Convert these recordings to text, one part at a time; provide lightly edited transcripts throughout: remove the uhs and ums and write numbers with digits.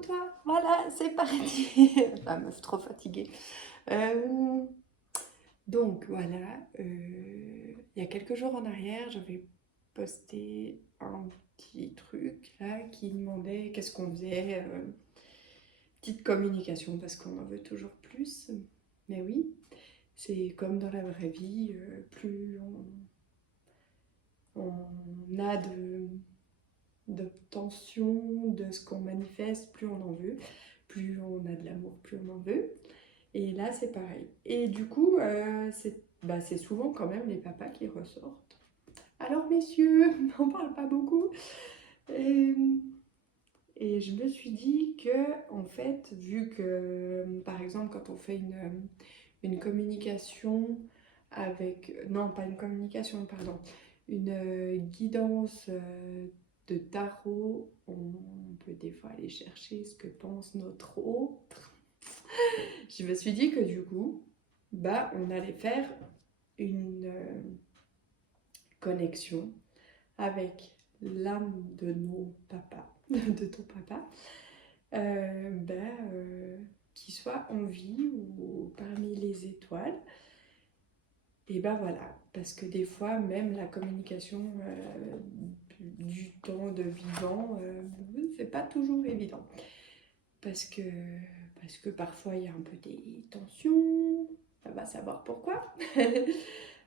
Debout-toi, voilà, c'est parti. La meuf trop fatiguée. Euh, donc voilà, il y a quelques jours en arrière, j'avais posté un petit truc là qui demandait qu'est-ce qu'on faisait, petite communication parce qu'on en veut toujours plus. Mais oui, c'est comme dans la vraie vie, plus on a d'obtention de ce qu'on manifeste, plus on en veut, plus on a de l'amour, plus on en veut. Et là, c'est pareil. Et du coup, c'est souvent quand même les papas qui ressortent. Alors, messieurs, on n'en parle pas beaucoup. Et, et je me suis dit que, en fait, vu que, par exemple, quand on fait une communication avec... Non, pas une communication, pardon. Une guidance de tarot, on peut des fois aller chercher ce que pense notre autre. Je me suis dit que du coup, on allait faire une connexion avec l'âme de nos papas, de ton papa, euh, bah, euh, qui soit en vie ou parmi les étoiles. Et ben voilà, parce que des fois, même la communication du temps de vivant, c'est pas toujours évident. Parce que, parce que parfois il y a un peu des tensions, on va savoir pourquoi.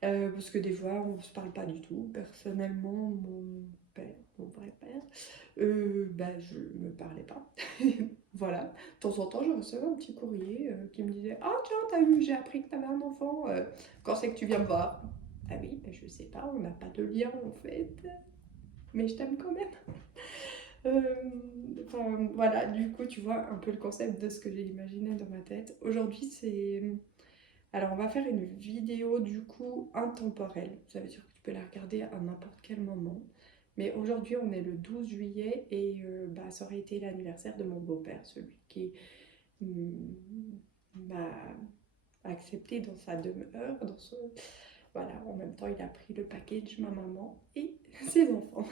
Parce que des fois on ne se parle pas du tout. Personnellement, mon père, mon vrai père, je ne me parlais pas. Voilà, de temps en temps je recevais un petit courrier qui me disait ah tiens, j'ai appris que tu avais un enfant, quand c'est que tu viens me voir? Ah oui, je sais pas, on n'a pas de lien en fait, mais je t'aime quand même. Euh, voilà, du coup, tu vois un peu le concept de ce que j'ai imaginé dans ma tête. Aujourd'hui, c'est... Alors, on va faire une vidéo, du coup, intemporelle. Ça veut dire que tu peux la regarder à n'importe quel moment. Mais aujourd'hui, on est le 12 juillet et ça aurait été l'anniversaire de mon beau-père, celui qui m'a accepté dans sa demeure, dans ce... Voilà, en même temps, il a pris le package, ma maman et ses enfants.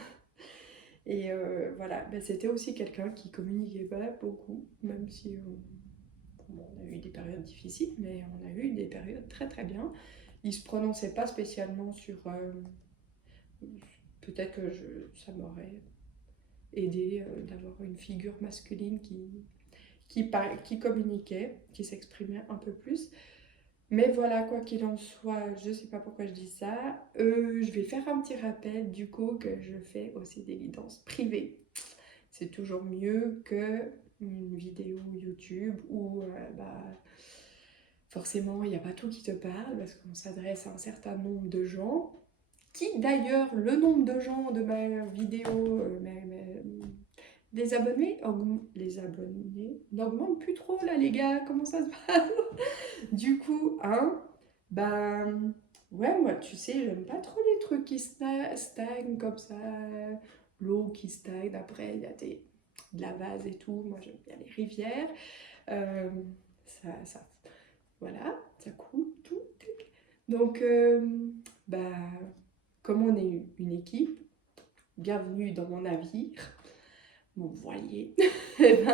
Et voilà, c'était aussi quelqu'un qui communiquait pas beaucoup, même si on a eu des périodes difficiles, mais on a eu des périodes très très bien. Il se prononçait pas spécialement sur... peut-être que ça m'aurait aidé d'avoir une figure masculine qui communiquait, qui s'exprimait un peu plus. Mais voilà, quoi qu'il en soit, je sais pas pourquoi je dis ça. Je vais faire un petit rappel du coup que je fais aussi des guidances privées. C'est toujours mieux que une vidéo YouTube où forcément il n'y a pas tout qui te parle parce qu'on s'adresse à un certain nombre de gens. Qui d'ailleurs, le nombre de gens de ma vidéo, des abonnés, les abonnés n'augmentent plus trop là les gars, comment ça se passe? Du coup, hein, ouais, moi tu sais, j'aime pas trop les trucs qui stagnent comme ça, l'eau qui stagne, après il y a de la vase et tout, moi j'aime bien les rivières, euh, ça, voilà, ça coule tout. Donc, bah, comme on est une équipe, bienvenue dans mon navire, mon voilier, et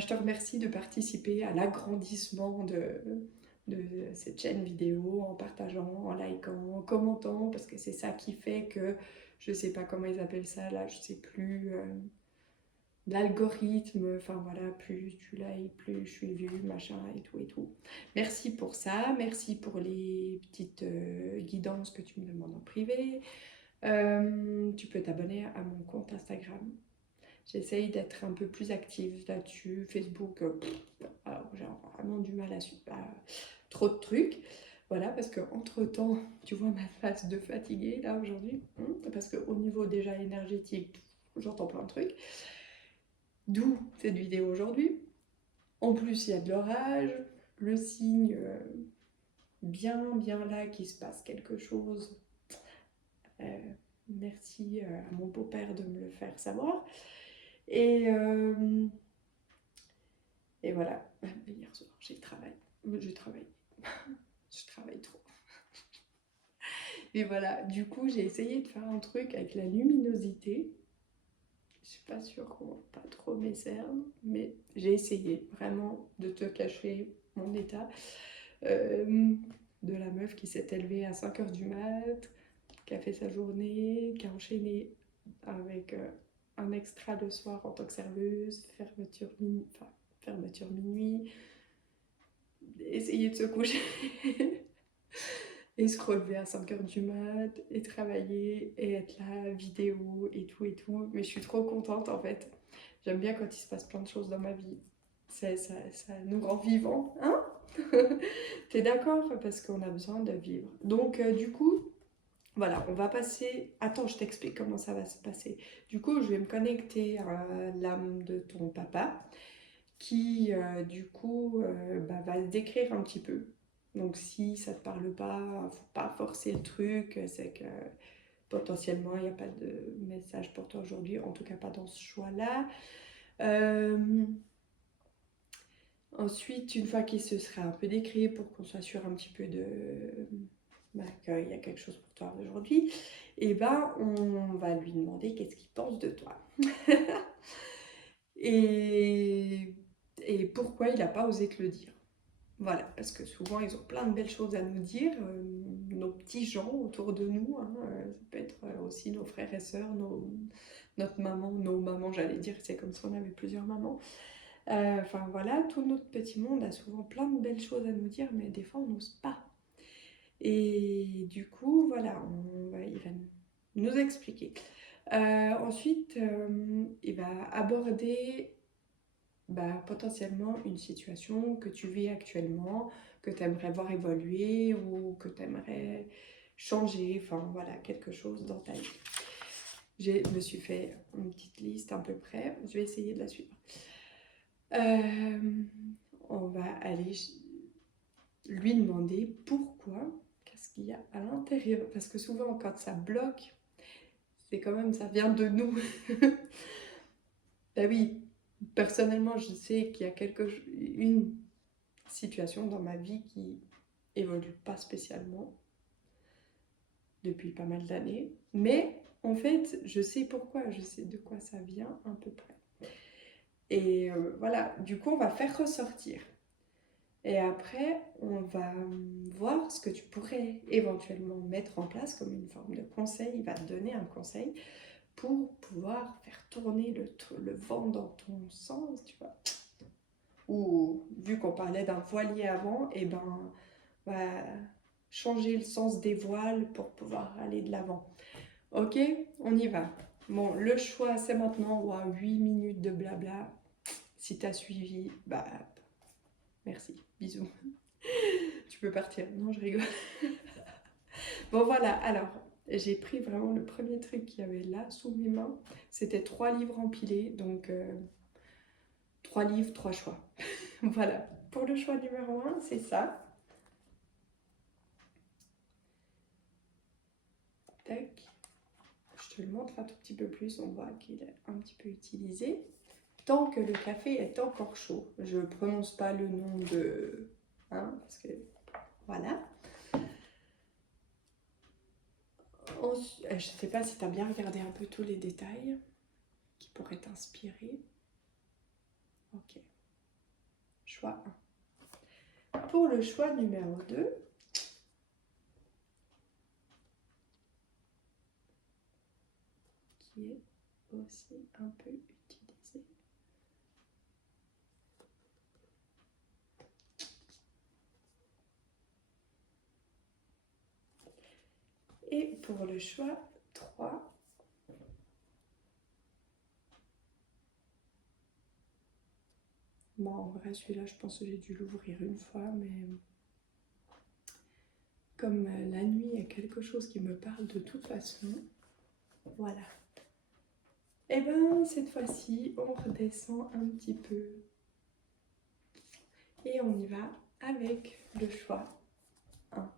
je te remercie de participer à l'agrandissement de cette chaîne vidéo en partageant, en likant, en commentant, parce que c'est ça qui fait que, je sais pas comment ils appellent ça là, je sais plus, l'algorithme, enfin voilà, plus tu likes, plus je suis vue, machin et tout et tout. Merci pour ça, merci pour les petites guidances que tu me demandes en privé. Tu peux t'abonner à mon compte Instagram. J'essaye d'être un peu plus active là-dessus. Facebook, alors, j'ai vraiment du mal à suivre trop de trucs. Voilà, parce que entre temps, tu vois ma face de fatiguée là aujourd'hui, parce qu'au niveau déjà énergétique, j'entends plein de trucs. D'où cette vidéo aujourd'hui. En plus, il y a de l'orage, le signe bien là qu'il se passe quelque chose. Merci à mon beau-père de me le faire savoir. Et, euh, et voilà, hier soir, j'ai travaillé. Je travaille trop. Et voilà, du coup, j'ai essayé de faire un truc avec la luminosité. suis pas sûre qu'on voit pas trop mes cernes, mais j'ai essayé vraiment de te cacher mon état. De la meuf qui s'est élevée à 5 h du mat, qui a fait sa journée, qui a enchaîné avec un extra le soir en tant que serveuse, fermeture minuit, essayer de se coucher et se relever à 5 h du mat et travailler et être là, vidéo et tout et tout. Mais je suis trop contente en fait. J'aime bien quand il se passe plein de choses dans ma vie. Ça nous rend vivants, hein? T'es d'accord? Parce qu'on a besoin de vivre. Donc du coup, voilà, on va passer... Attends, je t'explique comment ça va se passer. Du coup, je vais me connecter à l'âme de ton papa qui, du coup, va se décrire un petit peu. Donc si ça te parle pas, faut pas forcer le truc, c'est que potentiellement il n'y a pas de message pour toi aujourd'hui, en tout cas pas dans ce choix-là. Ensuite, une fois qu'il se sera un peu décrit pour qu'on soit sûr un petit peu qu'il y a quelque chose pour toi aujourd'hui, et ben on va lui demander qu'est-ce qu'il pense de toi. et, et pourquoi il n'a pas osé te le dire. Voilà, parce que souvent ils ont plein de belles choses à nous dire, nos petits gens autour de nous, hein, ça peut être aussi nos frères et sœurs, notre maman, nos mamans, j'allais dire, c'est comme si on avait plusieurs mamans. Enfin voilà, tout notre petit monde a souvent plein de belles choses à nous dire, mais des fois on n'ose pas. Et du coup, voilà, il va nous expliquer. Ensuite, il va aborder potentiellement une situation que tu vis actuellement, que tu aimerais voir évoluer ou que tu aimerais changer, enfin voilà, quelque chose dans ta vie. Je me suis fait une petite liste à peu près, je vais essayer de la suivre. On va aller lui demander pourquoi, qu'est-ce qu'il y a à l'intérieur, parce que souvent quand ça bloque, c'est quand même, ça vient de nous. Ben oui, personnellement je sais qu'il y a une situation dans ma vie qui évolue pas spécialement depuis pas mal d'années, mais en fait je sais pourquoi, je sais de quoi ça vient à peu près. Et voilà, du coup on va faire ressortir. Et après, on va voir ce que tu pourrais éventuellement mettre en place comme une forme de conseil. Il va te donner un conseil pour pouvoir faire tourner le vent dans ton sens, tu vois. Ou, vu qu'on parlait d'un voilier avant, et va changer le sens des voiles pour pouvoir aller de l'avant. Ok, on y va. Bon, le choix, c'est maintenant. Wow, 8 minutes de blabla. Si t'as suivi, merci, bisous. Tu peux partir. Non, je rigole. Bon, voilà. Alors, j'ai pris vraiment le premier truc qu'il y avait là, sous mes mains. C'était 3 livres empilés. Donc, 3 livres, 3 choix. Voilà. Pour le choix numéro 1, c'est ça. Tac. Je te le montre un tout petit peu plus. On voit qu'il est un petit peu utilisé. Tant que le café est encore chaud. Je ne prononce pas le nom de... Hein, parce que... Voilà. Je ne sais pas si tu as bien regardé un peu tous les détails qui pourraient t'inspirer. Ok. Choix 1. Pour le choix numéro 2, qui est aussi un peu utilisé. Et pour le choix 3, bon, en vrai, celui-là, je pense que j'ai dû l'ouvrir une fois, mais comme la nuit est quelque chose qui me parle de toute façon, voilà. Et ben, cette fois-ci, on redescend un petit peu et on y va avec le choix 1.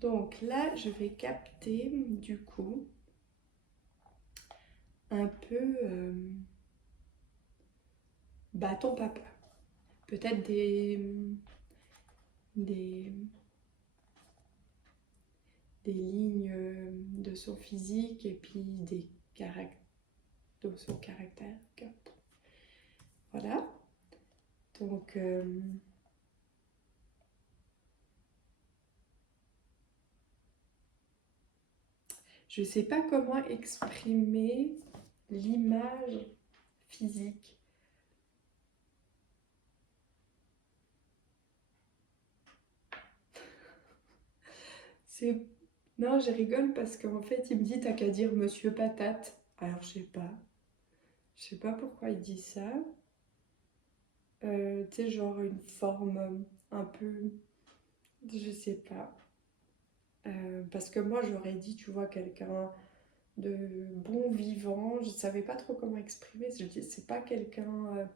Donc là, je vais capter du coup un peu bah, ton papa. Peut-être des, des lignes de son physique et puis de son caractère. Voilà. Donc, je ne sais pas comment exprimer l'image physique. C'est... Non, je rigole parce qu'en fait, il me dit, t'as qu'à dire Monsieur Patate. Alors, je sais pas. Je sais pas pourquoi il dit ça. Tu sais, genre une forme un peu... Je sais pas. Parce que moi, j'aurais dit, tu vois, quelqu'un de bon vivant. Je savais pas trop comment exprimer. Je dis, c'est pas quelqu'un...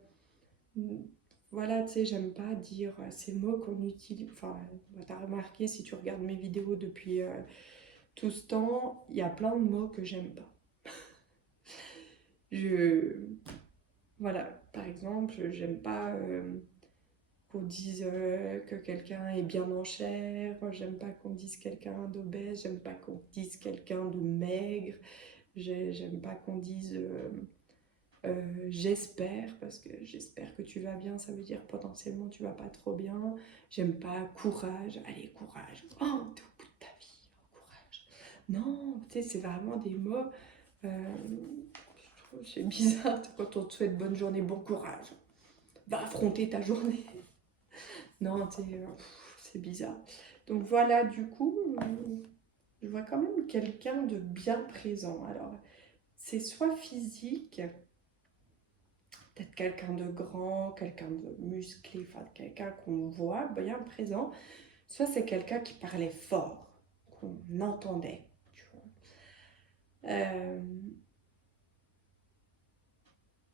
voilà, tu sais, j'aime pas dire ces mots qu'on utilise. Enfin, t'as remarqué, si tu regardes mes vidéos depuis tout ce temps, il y a plein de mots que j'aime pas. Je... Voilà, par exemple, j'aime pas qu'on dise que quelqu'un est bien en chair, j'aime pas qu'on dise quelqu'un d'obèse, j'aime pas qu'on dise quelqu'un de maigre, j'aime pas qu'on dise j'espère, parce que j'espère que tu vas bien, ça veut dire potentiellement tu vas pas trop bien. J'aime pas courage, allez courage, oh t'es au bout de ta vie, oh, courage. Non, tu sais, c'est vraiment des mots, je trouve c'est bizarre quand on te souhaite bonne journée, bon courage, va affronter ta journée. Non, tu sais, c'est bizarre. Donc voilà, du coup, je vois quand même quelqu'un de bien présent. Alors, c'est soit physique, peut-être quelqu'un de grand, quelqu'un de musclé, enfin quelqu'un qu'on voit bien présent, soit c'est quelqu'un qui parlait fort, qu'on entendait, tu vois. Euh,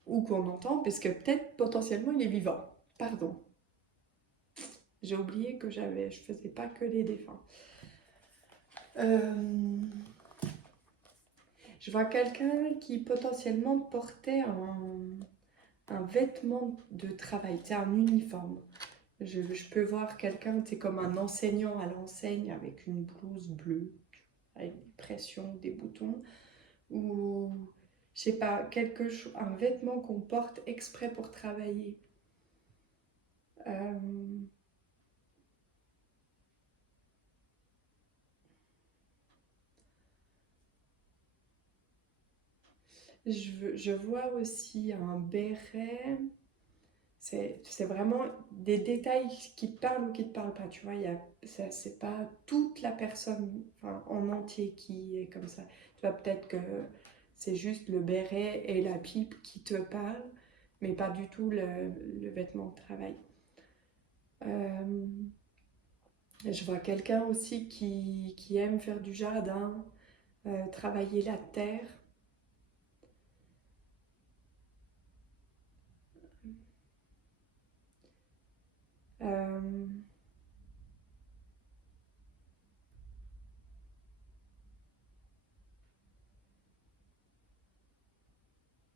ou qu'on entend, parce que peut-être potentiellement il est vivant. Pardon, j'ai oublié que je faisais pas que les défunts. Je vois quelqu'un qui potentiellement portait un vêtement de travail, c'est un uniforme. Je peux voir quelqu'un, c'est comme un enseignant à l'enseigne avec une blouse bleue, avec des pressions, des boutons, ou je sais pas, quelque chose, un vêtement qu'on porte exprès pour travailler. Euh, je vois aussi un béret. C'est vraiment des détails qui te parlent ou qui te parlent pas. Tu vois, c'est pas toute la personne enfin, en entier qui est comme ça. Tu vois, peut-être que c'est juste le béret et la pipe qui te parlent, mais pas du tout le vêtement de travail. Euh, je vois quelqu'un aussi qui aime faire du jardin, travailler la terre. Euh,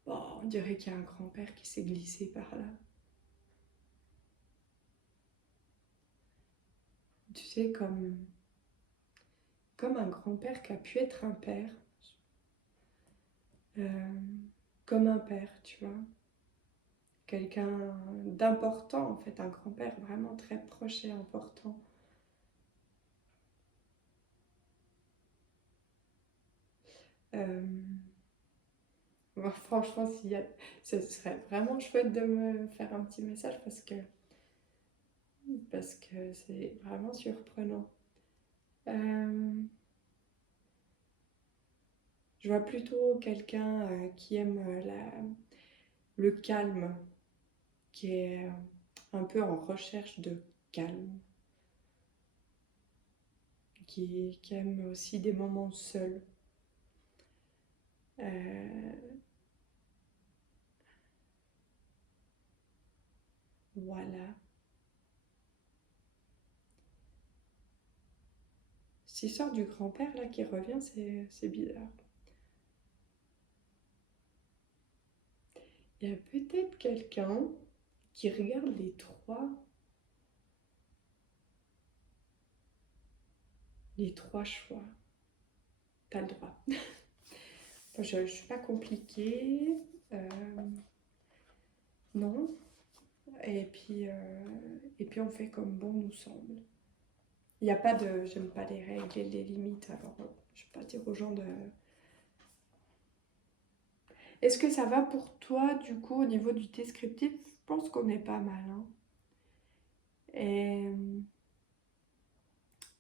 bon, on dirait qu'il y a un grand-père qui s'est glissé par là. Tu sais, comme un grand-père qui a pu être un père, euh, comme un père, tu vois. Quelqu'un d'important, en fait, un grand-père vraiment très proche et important. Euh, bon, franchement, ce serait vraiment chouette de me faire un petit message parce que c'est vraiment surprenant. Euh, je vois plutôt quelqu'un qui aime le calme, qui est un peu en recherche de calme, qui aime aussi des moments seuls. Voilà. Cette histoire du grand-père là qui revient, c'est bizarre. Il y a peut-être quelqu'un. qui regarde les trois choix. T'as le droit. Je ne suis pas compliquée. Non. Et puis on fait comme bon nous semble. Il n'y a pas de... J'aime pas les règles et les limites. Alors, je ne vais pas dire aux gens de... Est-ce que ça va pour toi, du coup, au niveau du descriptif? Je pense qu'on est pas mal. Hein.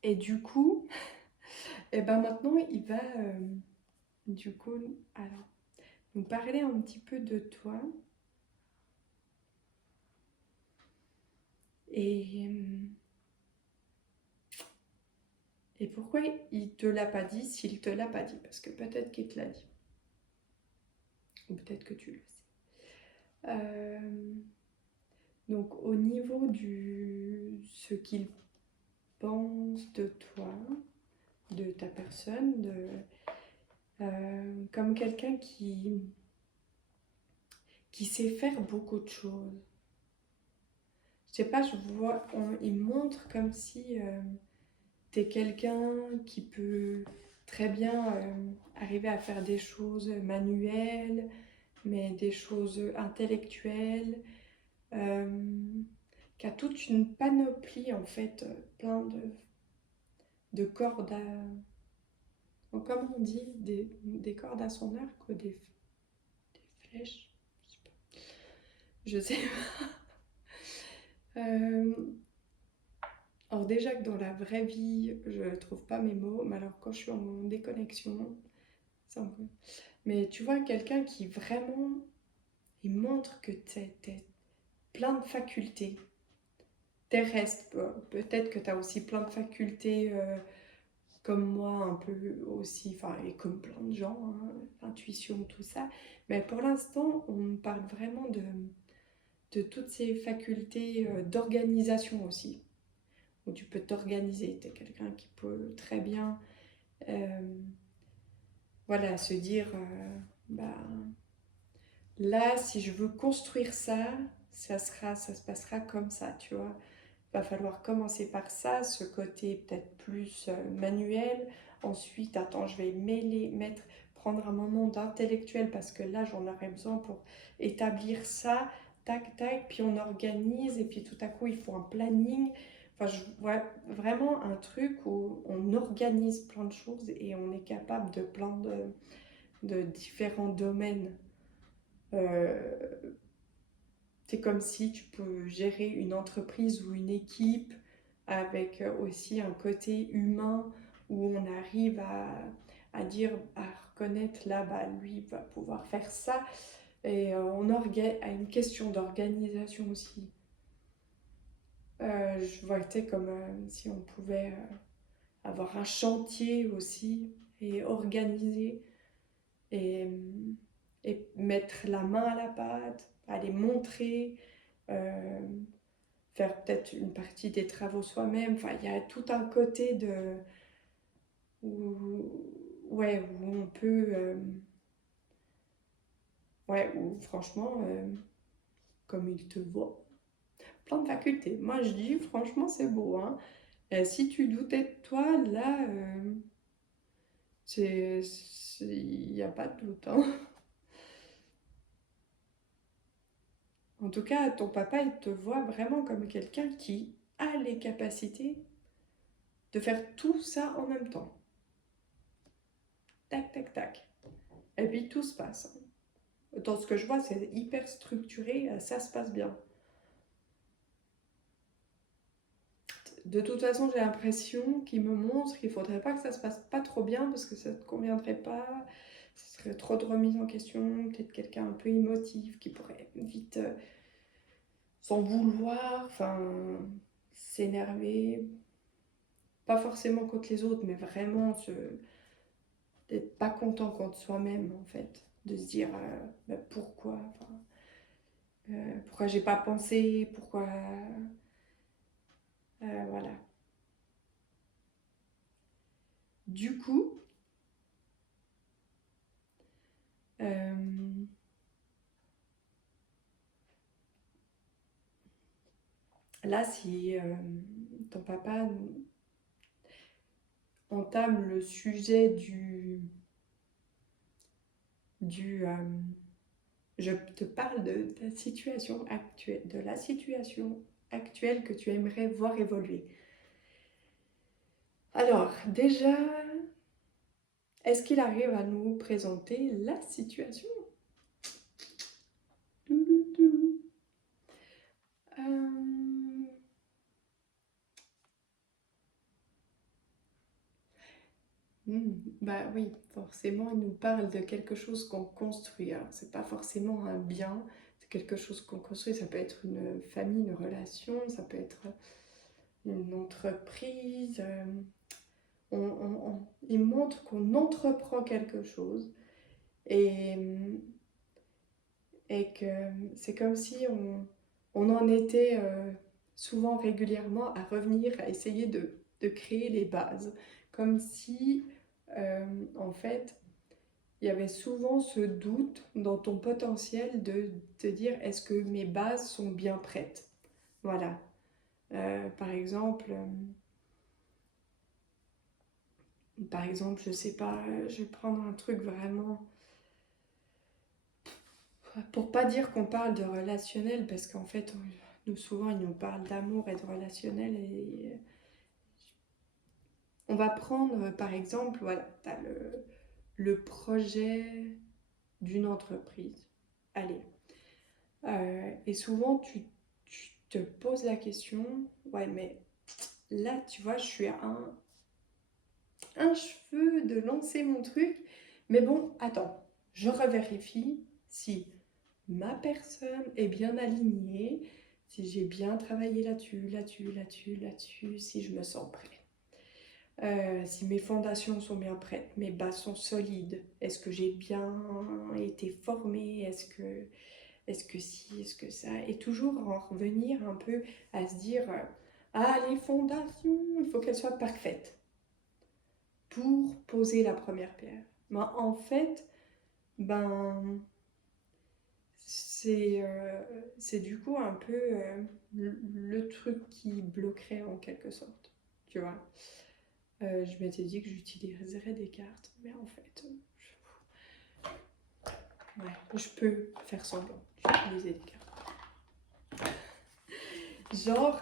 Et du coup, et ben maintenant, il va, du coup, alors, nous parler un petit peu de toi. Et pourquoi il te l'a pas dit s'il te l'a pas dit? Parce que peut-être qu'il te l'a dit. Ou peut-être que tu le sais. Donc au niveau du ce qu'il pense de toi, de ta personne, comme quelqu'un qui sait faire beaucoup de choses. Je sais pas, je vois, il montre comme si t'es quelqu'un qui peut très bien arriver à faire des choses manuelles, mais des choses intellectuelles, qui a toute une panoplie en fait, plein de cordes à... Donc, comme on dit, des cordes à son arc ou des flèches, je sais pas. Alors déjà que dans la vraie vie, je trouve pas mes mots, mais alors quand je suis en déconnexion, c'est un peu... Mais tu vois, quelqu'un qui vraiment, il montre que t'es plein de facultés terrestres. Peut-être que tu as aussi plein de facultés comme moi, un peu aussi, enfin, et comme plein de gens, hein, intuition, tout ça. Mais pour l'instant, on parle vraiment de toutes ces facultés d'organisation aussi. Où tu peux t'organiser. Tu es quelqu'un qui peut très bien voilà, se dire bah, là, si je veux construire ça, ça se passera comme ça, tu vois. Il va falloir commencer par ça, ce côté peut-être plus manuel. Ensuite, attends, je vais prendre un moment d'intellectuel parce que là, j'en aurais besoin pour établir ça. Tac, tac, puis on organise et puis tout à coup, il faut un planning. Enfin, je vois vraiment un truc où on organise plein de choses et on est capable de plein de différents domaines. Euh, c'est comme si tu peux gérer une entreprise ou une équipe avec aussi un côté humain où on arrive à dire, à reconnaître là, bah, lui va pouvoir faire ça. Et on a une question d'organisation aussi. Je vois comme si on pouvait avoir un chantier aussi et organiser et, et mettre la main à la pâte, aller montrer, euh, faire peut-être une partie des travaux soi-même. Enfin, il y a tout un côté où, ouais, où on peut... ouais, où franchement, comme il te voit, plein de facultés. Moi, je dis, franchement, c'est beau. Hein. Si tu doutais de toi, là, il n'y a pas de doute. Hein. En tout cas, ton papa, il te voit vraiment comme quelqu'un qui a les capacités de faire tout ça en même temps. Tac, tac, tac. Et puis tout se passe. Dans ce que je vois, c'est hyper structuré, ça se passe bien. De toute façon, j'ai l'impression qu'il me montre qu'il faudrait pas que ça se passe pas trop bien parce que ça te conviendrait pas. Ce serait trop de remise en question. Peut-être quelqu'un un peu émotif qui pourrait vite s'en vouloir, enfin s'énerver. Pas forcément contre les autres, mais vraiment d'être pas content contre soi-même en fait. De se dire bah, pourquoi, pourquoi j'ai pas pensé, pourquoi. Voilà. Du coup, euh, Là, si ton papa entame le sujet du je te parle de ta situation actuelle, de la situation actuelle que tu aimerais voir évoluer. Alors, déjà, est-ce qu'il arrive à nous présenter la situation? Bah oui, forcément, il nous parle de quelque chose qu'on construit. Alors, c'est pas forcément un bien, c'est quelque chose qu'on construit. Ça peut être une famille, une relation, ça peut être une entreprise. Il montre qu'on entreprend quelque chose et, et que c'est comme si on en était souvent régulièrement à revenir, à essayer de créer les bases. Comme si, en fait, il y avait souvent ce doute dans ton potentiel de te dire est-ce que mes bases sont bien prêtes? Voilà. Par exemple, je sais pas, je vais prendre un truc vraiment. Pour pas dire qu'on parle de relationnel, parce qu'en fait, nous souvent, ils nous parlent d'amour et de relationnel. Et on va prendre, par exemple, voilà, tu as le projet d'une entreprise. Allez. Et souvent, tu te poses la question, ouais, mais là, tu vois, je suis à un cheveu de lancer mon truc. Mais bon, attends, je revérifie si ma personne est bien alignée, si j'ai bien travaillé là-dessus, si je me sens prêt. Si mes fondations sont bien prêtes, mes bases sont solides, est-ce que j'ai bien été formée, est-ce que si, est-ce que ça, et toujours en revenir un peu à se dire, ah les fondations, il faut qu'elles soient parfaites pour poser la première pierre. Ben, en fait, ben, c'est du coup un peu le truc qui bloquerait en quelque sorte, tu vois. Je m'étais dit que j'utiliserais des cartes, mais en fait, ouais, je peux faire semblant d'utiliser des cartes. Genre,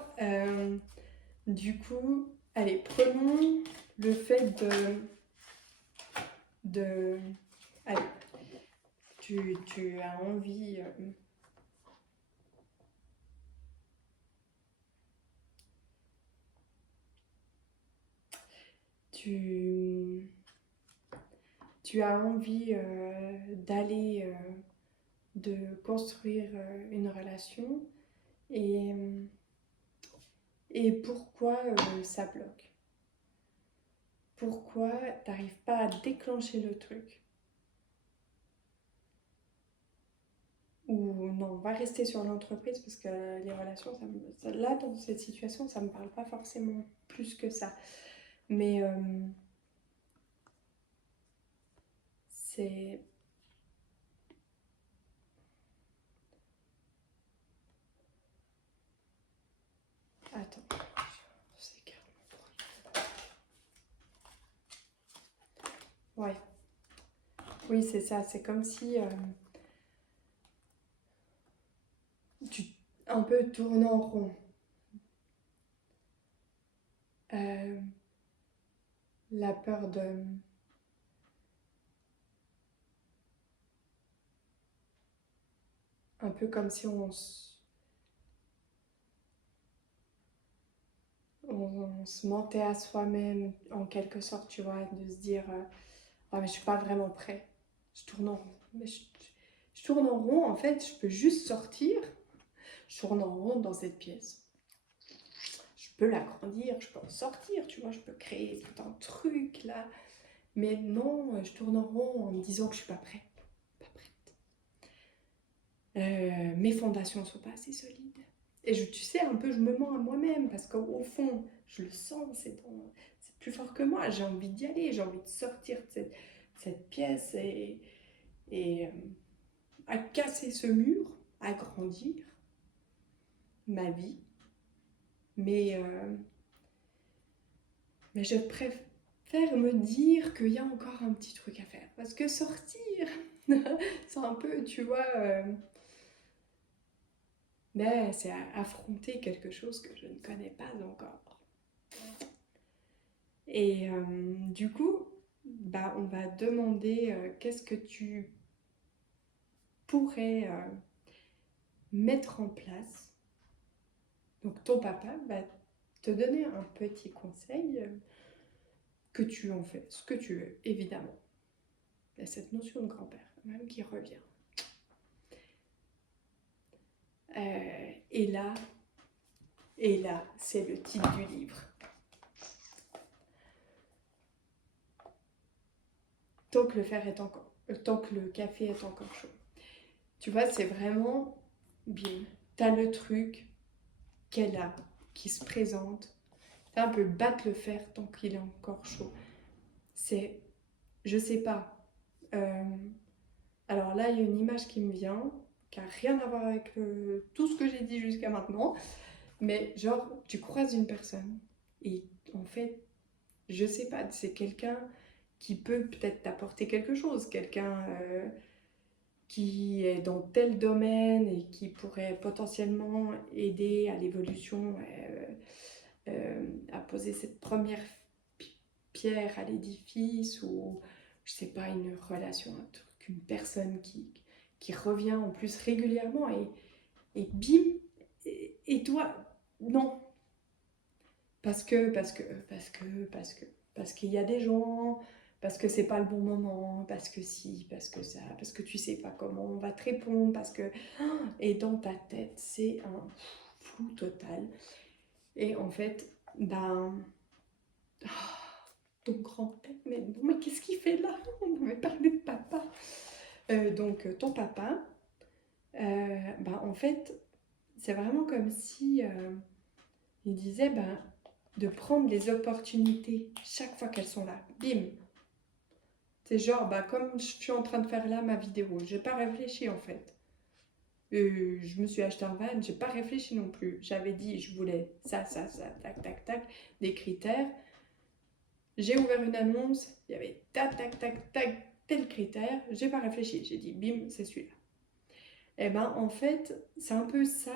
du coup, allez, prenons le fait de allez, tu as envie, tu, tu as envie d'aller, de construire une relation et, et pourquoi ça bloque? Pourquoi t'arrives pas à déclencher le truc? Ou non, on va rester sur l'entreprise parce que les relations, là, dans cette situation, ça me parle pas forcément plus que ça. Mais c'est... Attends, c'est carrément... Ouais, oui, c'est ça. C'est comme si tu un peu tournes en rond. Euh, la peur de... Un peu comme si on se mentait à soi-même, en quelque sorte, tu vois, de se dire ah, mais je suis pas vraiment prêt. Je tourne en rond. Mais je tourne en rond, en fait, je peux juste sortir. Je tourne en rond dans cette pièce. Je peux l'agrandir, je peux en sortir, tu vois, je peux créer tout un truc là. Mais non, je tourne en rond en me disant que je suis pas prête. Pas prête. Mes fondations sont pas assez solides. Et tu sais, un peu, je me mens à moi-même parce qu'au fond, je le sens, c'est plus fort que moi. J'ai envie d'y aller, j'ai envie de sortir de cette pièce et à casser ce mur, à grandir ma vie. Mais, mais je préfère me dire qu'il y a encore un petit truc à faire. Parce que sortir, c'est un peu, tu vois, mais c'est affronter quelque chose que je ne connais pas encore. Et du coup, bah, on va demander qu'est-ce que tu pourrais mettre en place. Donc ton papa va te donner un petit conseil que tu en fais ce que tu veux, évidemment. Il y a cette notion de grand-père même qui revient. Et là, c'est le titre du livre. Tant que tant que le café est encore chaud. Tu vois, c'est vraiment, bim, t'as le truc qu'elle a, qui se présente. T'as un peu battre le fer tant qu'il est encore chaud. C'est, je sais pas. Alors là, il y a une image qui me vient, qui n'a rien à voir avec tout ce que j'ai dit jusqu'à maintenant. Mais genre, tu croises une personne et en fait, je sais pas, c'est quelqu'un qui peut peut-être t'apporter quelque chose, quelqu'un qui est dans tel domaine et qui pourrait potentiellement aider à l'évolution, à poser cette première pierre à l'édifice, ou je sais pas, une relation, un truc, une personne qui revient en plus régulièrement et bim, et toi, non. Parce qu'il y a des gens, parce que c'est pas le bon moment, parce que si, parce que ça, parce que tu sais pas comment on va te répondre, parce que... Et dans ta tête, c'est un flou total. Et en fait, ben... ton grand-père, mais non, mais qu'est-ce qu'il fait là? On avait parlé de papa. Donc, ton papa, ben, en fait, c'est vraiment comme si il disait, ben, de prendre les opportunités chaque fois qu'elles sont là. Bim. C'est genre, bah, comme je suis en train de faire là ma vidéo, j'ai pas réfléchi en fait. Je me suis acheté un van, j'ai pas réfléchi non plus. J'avais dit, je voulais ça, tac, tac, tac, des critères. J'ai ouvert une annonce, il y avait tac, tac, tac, tac, tel critère. J'ai pas réfléchi, j'ai dit, bim, c'est celui-là. Et ben, en fait, c'est un peu ça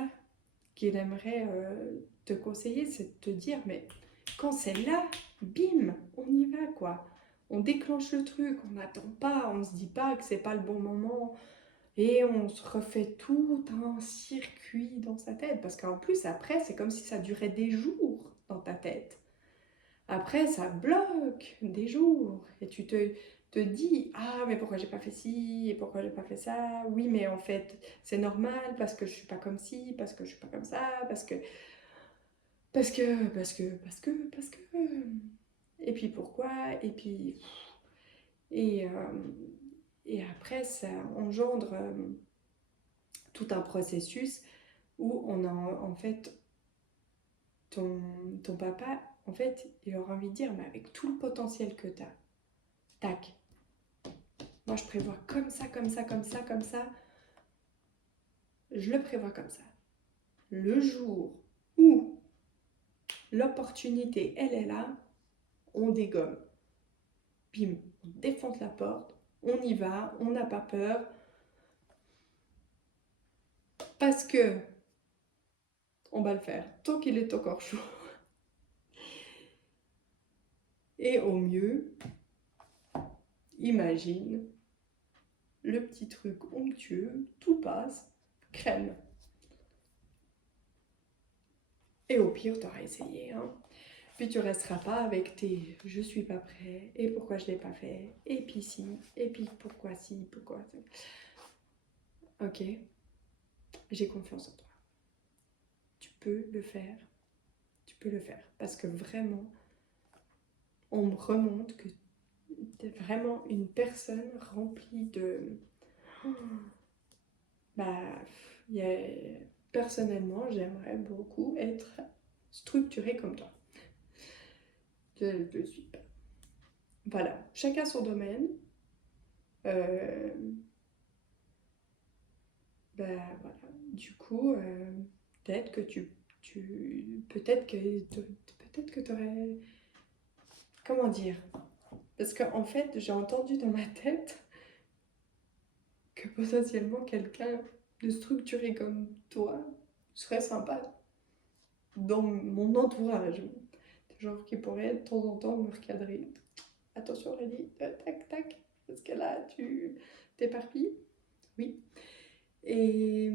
qu'il aimerait te conseiller, c'est de te dire, mais quand c'est là, bim, on y va quoi. On déclenche le truc, on n'attend pas, on se dit pas que c'est pas le bon moment et on se refait tout un circuit dans sa tête. Parce qu'en plus, après, c'est comme si ça durait des jours dans ta tête. Après, ça bloque des jours et tu te dis, ah mais pourquoi j'ai pas fait ci et pourquoi j'ai pas fait ça. Oui, mais en fait c'est normal parce que je suis pas comme ci, parce que je suis pas comme ça, parce que et puis pourquoi, et puis et, et après ça engendre tout un processus où on a en fait ton papa, en fait il aura envie de dire, mais avec tout le potentiel que tu as, tac, moi, je prévois comme ça, comme ça, comme ça, comme ça. Je le prévois comme ça. Le jour où l'opportunité, elle est là, on dégomme. Bim, on défonce la porte, on y va, on n'a pas peur. Parce que on va le faire tant qu'il est encore chaud. Et au mieux, imagine le petit truc onctueux, tout passe, crème. Et au pire, t'auras essayé, hein. Puis tu resteras pas avec tes je suis pas prêt, et pourquoi je l'ai pas fait, et puis si, et puis pourquoi si, pourquoi ça. Ok, j'ai confiance en toi. Tu peux le faire, tu peux le faire. Parce que vraiment, on me remonte que tu es vraiment une personne remplie de... Bah, y a... personnellement, j'aimerais beaucoup être structurée comme toi. Je ne le suis pas. Voilà, chacun son domaine. Bah voilà, du coup, peut-être que tu peut-être que tu aurais... Comment dire? Parce qu'en fait, j'ai entendu dans ma tête que potentiellement quelqu'un de structuré comme toi serait sympa dans mon entourage. Genre qui pourrait de temps en temps me recadrer. Attention, Aurélie, tac, tac, parce que là, tu t'éparpilles. Oui. Et,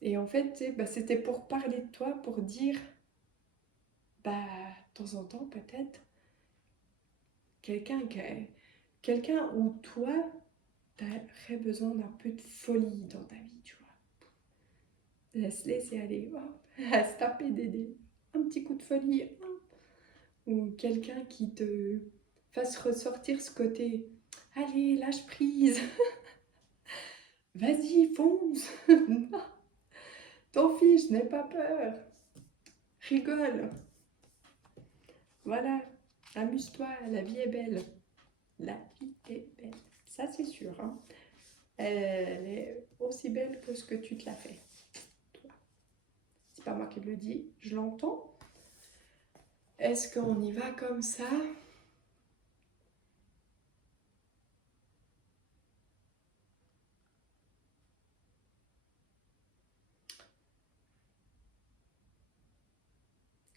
et en fait, bah, c'était pour parler de toi, pour dire, bah, de temps en temps, peut-être, quelqu'un quelqu'un où toi, t'aurais besoin d'un peu de folie dans ta vie, tu vois. Se laisser aller, hop, à se taper des un petit coup de folie, hop. Ou quelqu'un qui te fasse ressortir ce côté, allez, lâche prise, vas-y, fonce, t'en fiche, n'aie pas peur, rigole, voilà, amuse-toi, la vie est belle. La vie est belle, ça c'est sûr, hein. Elle est aussi belle que ce que tu te la fais. C'est pas moi qui le dis, je l'entends. Est-ce qu'on y va comme ça?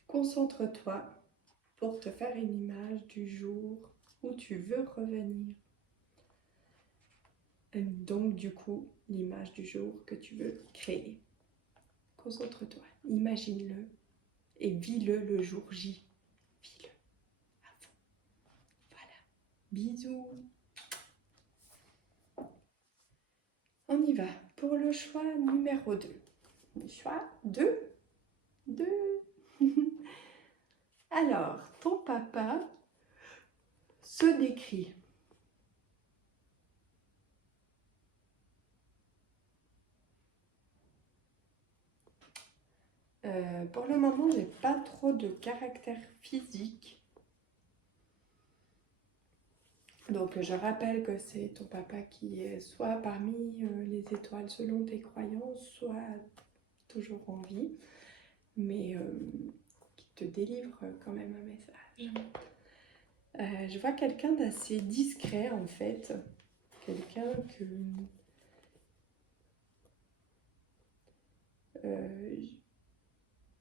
Concentre-toi pour te faire une image du jour où tu veux revenir. Et donc du coup, l'image du jour que tu veux créer. Concentre-toi, imagine-le et vis-le le jour J. Vis-le à fond. Voilà. Bisous. On y va pour le choix numéro 2. Le choix 2. 2. Alors, ton papa se décrit. Pour le moment, j'ai pas trop de caractère physique. Donc, je rappelle que c'est ton papa qui est soit parmi les étoiles selon tes croyances, soit toujours en vie, mais qui te délivre quand même un message. Je vois quelqu'un d'assez discret en fait, quelqu'un que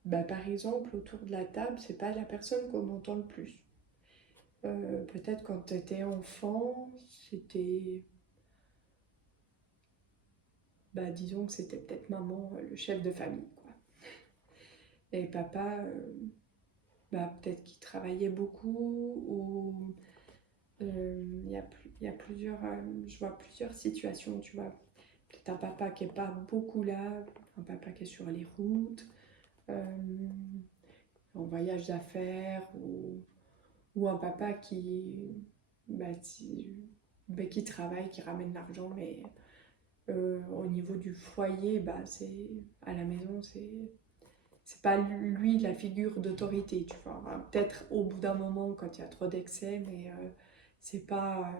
bah, par exemple autour de la table, c'est pas la personne qu'on entend le plus. Peut-être quand tu étais enfant, c'était, bah, disons que c'était peut-être maman, le chef de famille, quoi. Et papa, bah, peut-être qu'il travaillait beaucoup ou il y a plusieurs, je vois plusieurs situations, tu vois. Peut-être un papa qui n'est pas beaucoup là, un papa qui est sur les routes, en voyage d'affaires, ou un papa bah, qui travaille, qui ramène l'argent, mais au niveau du foyer, bah, à la maison, c'est pas lui la figure d'autorité, tu vois. Peut-être au bout d'un moment quand il y a trop d'excès, mais c'est pas...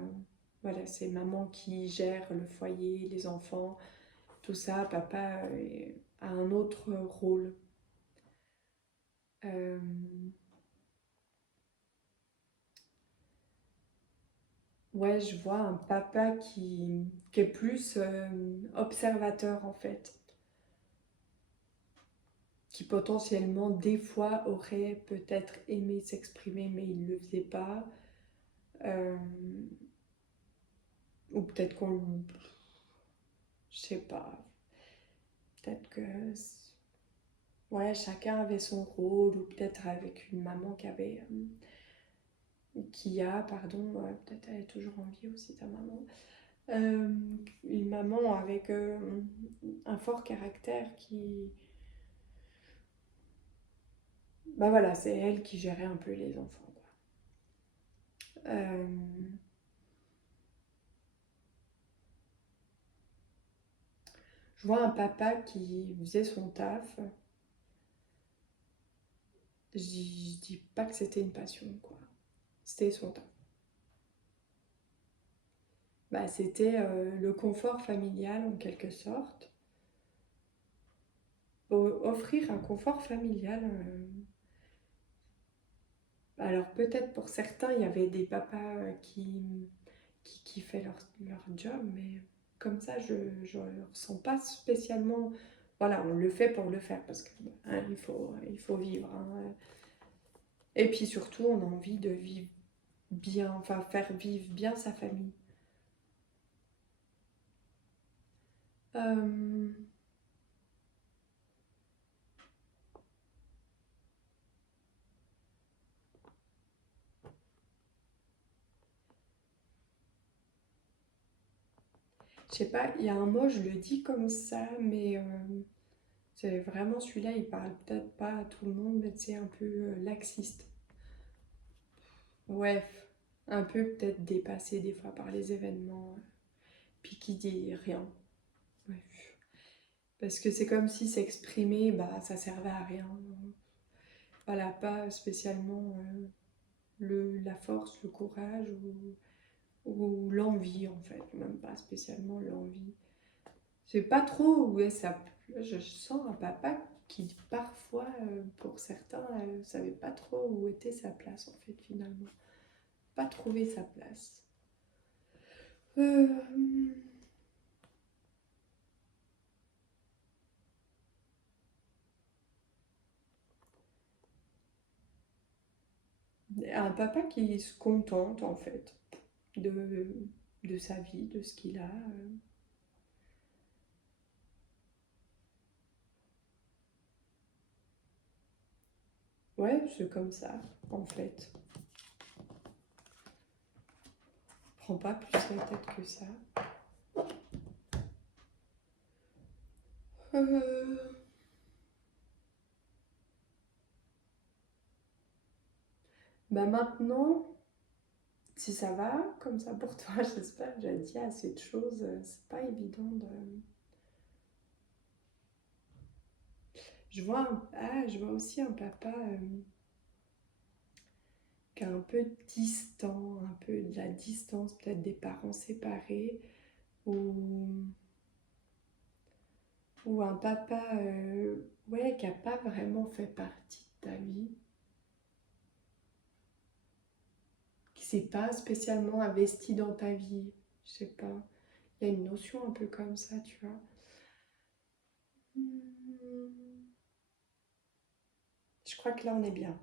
voilà, c'est maman qui gère le foyer, les enfants, tout ça. Papa a un autre rôle. Euh, ouais, je vois un papa qui est plus observateur en fait, qui potentiellement des fois aurait peut-être aimé s'exprimer mais il ne le faisait pas. Euh, ou peut-être qu'on... Je sais pas. Peut-être que... Ouais, chacun avait son rôle, ou peut-être avec une maman pardon, peut-être elle est toujours en vie aussi, ta maman. Une maman avec un fort caractère qui... Bah voilà, c'est elle qui gérait un peu les enfants, quoi. Je vois un papa qui faisait son taf. Je dis pas que c'était une passion, quoi. C'était son taf. Bah, c'était le confort familial en quelque sorte. offrir un confort familial. Alors peut-être pour certains, il y avait des papas qui kiffaient leur job, mais comme ça, je ne ressens pas spécialement... Voilà, on le fait pour le faire, parce que hein, il faut vivre. Hein. Et puis surtout, on a envie de vivre bien, enfin faire vivre bien sa famille. Euh, je sais pas, il y a un mot, je le dis comme ça, mais c'est vraiment celui-là, il parle peut-être pas à tout le monde, mais c'est un peu laxiste. Ouais, un peu peut-être dépassé des fois par les événements, puis qui dit rien. Ouais. Parce que c'est comme si s'exprimer, bah, ça servait à rien. Voilà, pas spécialement la force, le courage ou l'envie en fait, même pas spécialement l'envie. C'est pas trop où est ça. Je sens un papa qui parfois, pour certains, savait pas trop où était sa place en fait finalement. Pas trouvé sa place. Euh, un papa qui se contente en fait de, de sa vie, de ce qu'il a. Ouais, c'est comme ça en fait. Prends pas plus la tête que ça. Euh, Bah maintenant, si ça va, comme ça pour toi, j'espère que j'ai dit assez de choses. C'est pas évident de. Je vois aussi un papa qui est un peu distant, un peu de la distance, peut-être des parents séparés, ou, ou un papa ouais, qui n'a pas vraiment fait partie de ta vie, qui s'est pas spécialement investi dans ta vie. Je sais pas. Il y a une notion un peu comme ça, tu vois. Hmm, je crois que là on est bien.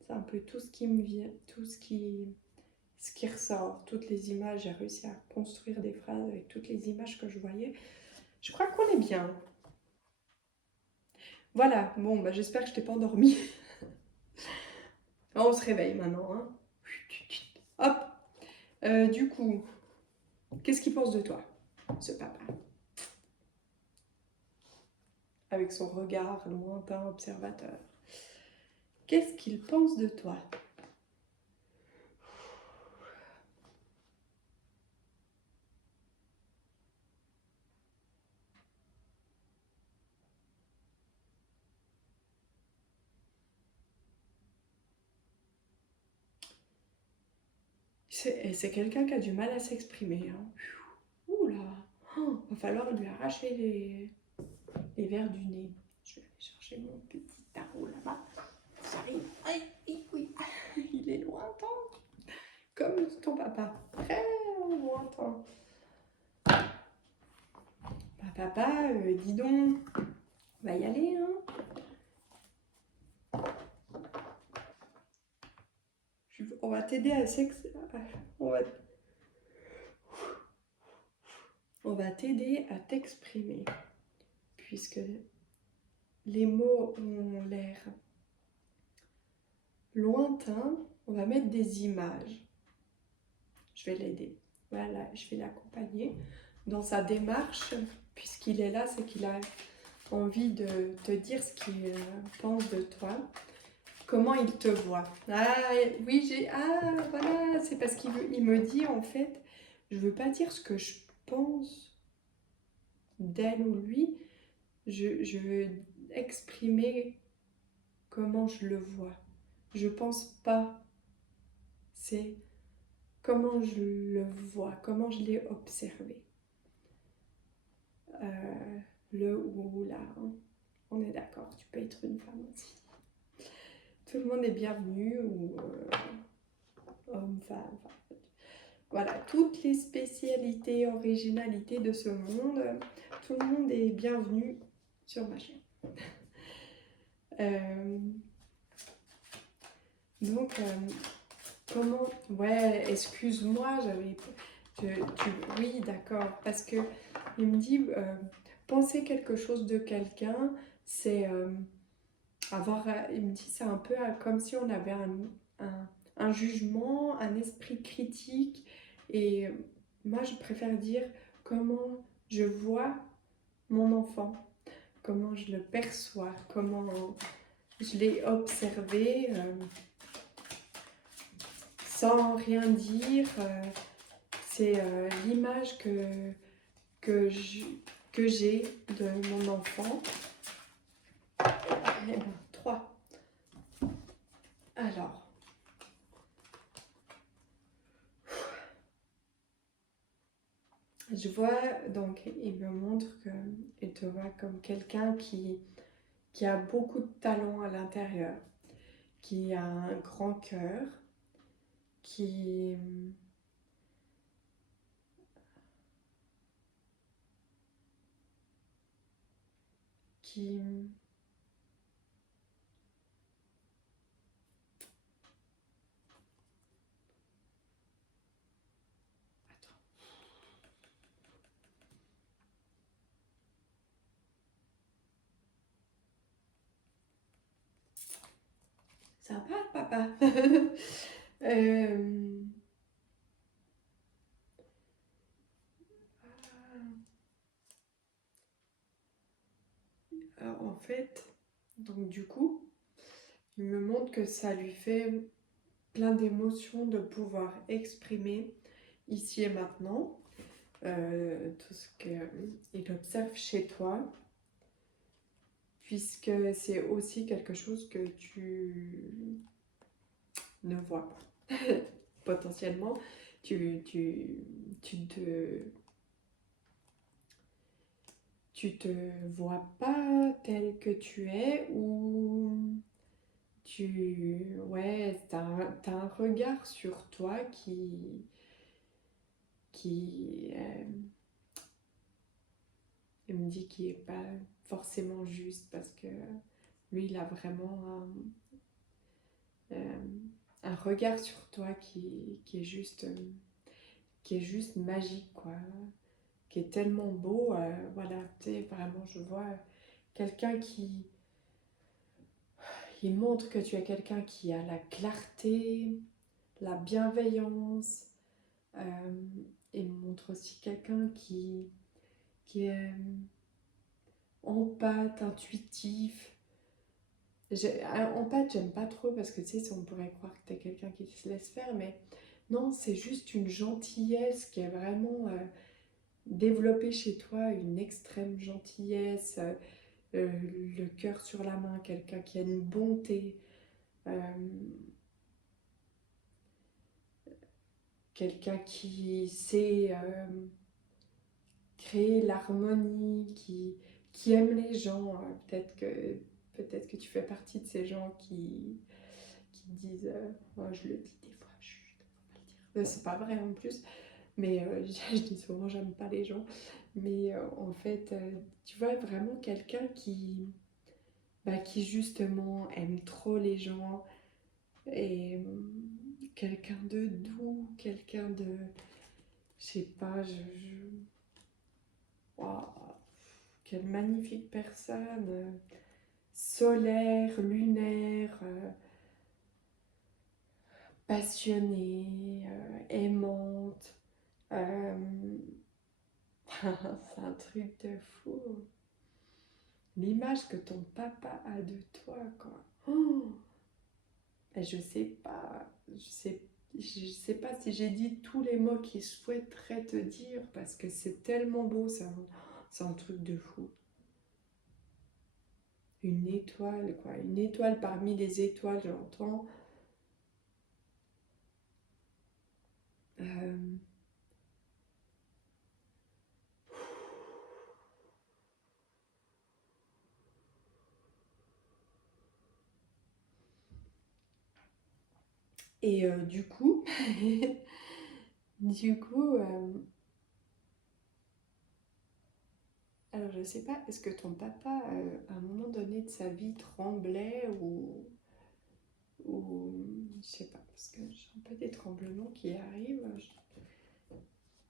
C'est un peu tout ce qui me vient, ce qui ressort, toutes les images. J'ai réussi à construire des phrases avec toutes les images que je voyais. Je crois qu'on est bien. Voilà, bon, bah, j'espère que je t'ai pas endormi. On se réveille maintenant. Hein. Hop, du coup, qu'est-ce qu'il pense de toi, ce papa? Avec son regard lointain, observateur. Qu'est-ce qu'il pense de toi? C'est quelqu'un qui a du mal à s'exprimer. Hein. Ouh là, oh, va falloir lui arracher les verres du nez. Je vais aller chercher mon petit tarot là-bas. J'arrive. Aïe, aïe, oui. Il est lointain, comme ton papa. Très lointain. Bah, papa, dis donc, on va y aller, hein. On va t'aider à on va, on va t'aider à t'exprimer, puisque les mots ont l'air lointains. On va mettre des images. Je vais l'aider. Voilà, je vais l'accompagner dans sa démarche, puisqu'il est là, c'est qu'il a envie de te dire ce qu'il pense de toi, comment il te voit. Ah oui, voilà, c'est parce il me dit en fait, je veux pas dire ce que je pense d'elle ou lui, je veux exprimer comment je le vois. Je pense pas, c'est comment je le vois, comment je l'ai observé. le ou la, hein. On est d'accord, tu peux être une femme aussi. Tout le monde est bienvenu, ou homme, femme, enfin, voilà, toutes les spécialités, originalités de ce monde, tout le monde est bienvenu sur ma chaîne. Donc, comment... Ouais, excuse-moi, oui, d'accord, parce que il me dit, penser quelque chose de quelqu'un, c'est avoir... Il me dit, c'est un peu comme si on avait un jugement, un esprit critique, et moi, je préfère dire comment je vois mon enfant, comment je le perçois, comment je l'ai observé, sans rien dire. C'est l'image que j'ai de mon enfant. Eh ben, 3. Alors, je vois, donc il me montre qu'il te voit comme quelqu'un qui a beaucoup de talent à l'intérieur, qui a un grand cœur, qui... qui... Attends. Sympa, papa. Alors, en fait, donc du coup, il me montre que ça lui fait plein d'émotions de pouvoir exprimer ici et maintenant tout ce qu'il observe chez toi, puisque c'est aussi quelque chose que tu ne vois pas. Potentiellement, tu te vois pas tel que tu es, ou t'as un regard sur toi qui il me dit qu'il est pas forcément juste, parce que lui, il a vraiment euh, un regard sur toi qui est juste magique, quoi, qui est tellement beau. Voilà, tu sais, vraiment, je vois quelqu'un il montre que tu es quelqu'un qui a la clarté, la bienveillance. Il montre aussi quelqu'un qui est empathe, intuitif. Empathe, j'aime pas trop, parce que tu sais, on pourrait croire que tu es quelqu'un qui se laisse faire, mais non, c'est juste une gentillesse qui est vraiment développée chez toi, une extrême gentillesse, le cœur sur la main, quelqu'un qui a une bonté, euh, quelqu'un qui sait créer l'harmonie, qui aime les gens. Peut-être que tu fais partie de ces gens qui disent, moi je le dis des fois, chut, faut pas le dire. C'est pas vrai en plus, mais je dis souvent j'aime pas les gens. Mais en fait, tu vois vraiment quelqu'un qui justement aime trop les gens, et quelqu'un de doux, quelqu'un de, je sais pas, waouh, quelle magnifique personne, solaire, lunaire, passionnée, aimante. C'est un truc de fou. L'image que ton papa a de toi, quoi. Oh, et je sais pas si j'ai dit tous les mots qu'il souhaiterait te dire, parce que c'est tellement beau, c'est un truc de fou. Une étoile, quoi. Une étoile parmi les étoiles, j'entends. Euh, Et du coup, du coup, alors je sais pas, est-ce que ton papa, à un moment donné de sa vie, tremblait ou je sais pas, parce que j'ai un peu des tremblements qui arrivent.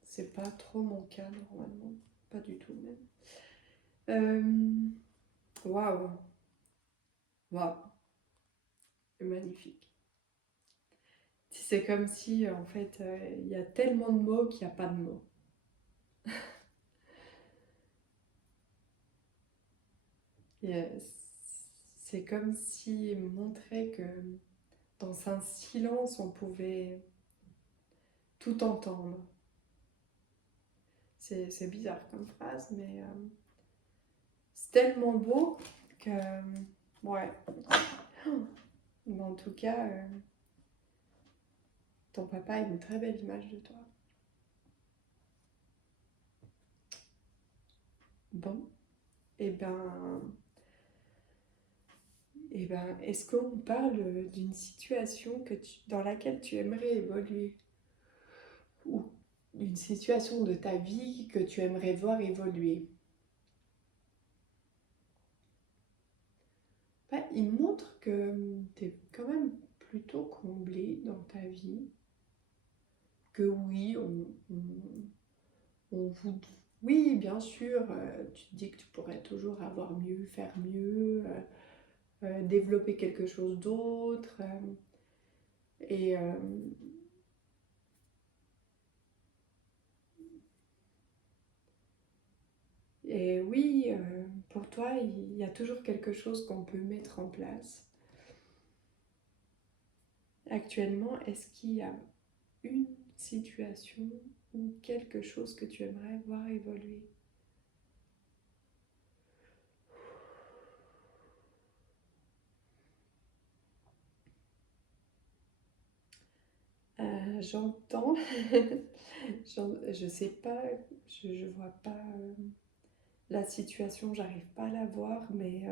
C'est pas trop mon cas normalement, pas du tout même. Waouh, waouh, magnifique. C'est comme si en fait il y a tellement de mots qu'il n'y a pas de mots. Et, c'est comme si montrait que dans un silence on pouvait tout entendre. C'est bizarre comme phrase, mais c'est tellement beau que ouais. Mais en tout cas, ton papa a une très belle image de toi. Bon, et ben, est-ce qu'on parle d'une situation dans laquelle tu aimerais évoluer? Ou une situation de ta vie que tu aimerais voir évoluer? Bah, il montre que tu es quand même plutôt comblé dans ta vie. Que oui, on vous... Oui, bien sûr, tu te dis que tu pourrais toujours avoir mieux, faire mieux, développer quelque chose d'autre. Et, et oui, pour toi, il y a toujours quelque chose qu'on peut mettre en place. Actuellement, est-ce qu'il y a une situation ou quelque chose que tu aimerais voir évoluer? J'entends, je sais pas, je vois pas la situation, j'arrive pas à la voir, mais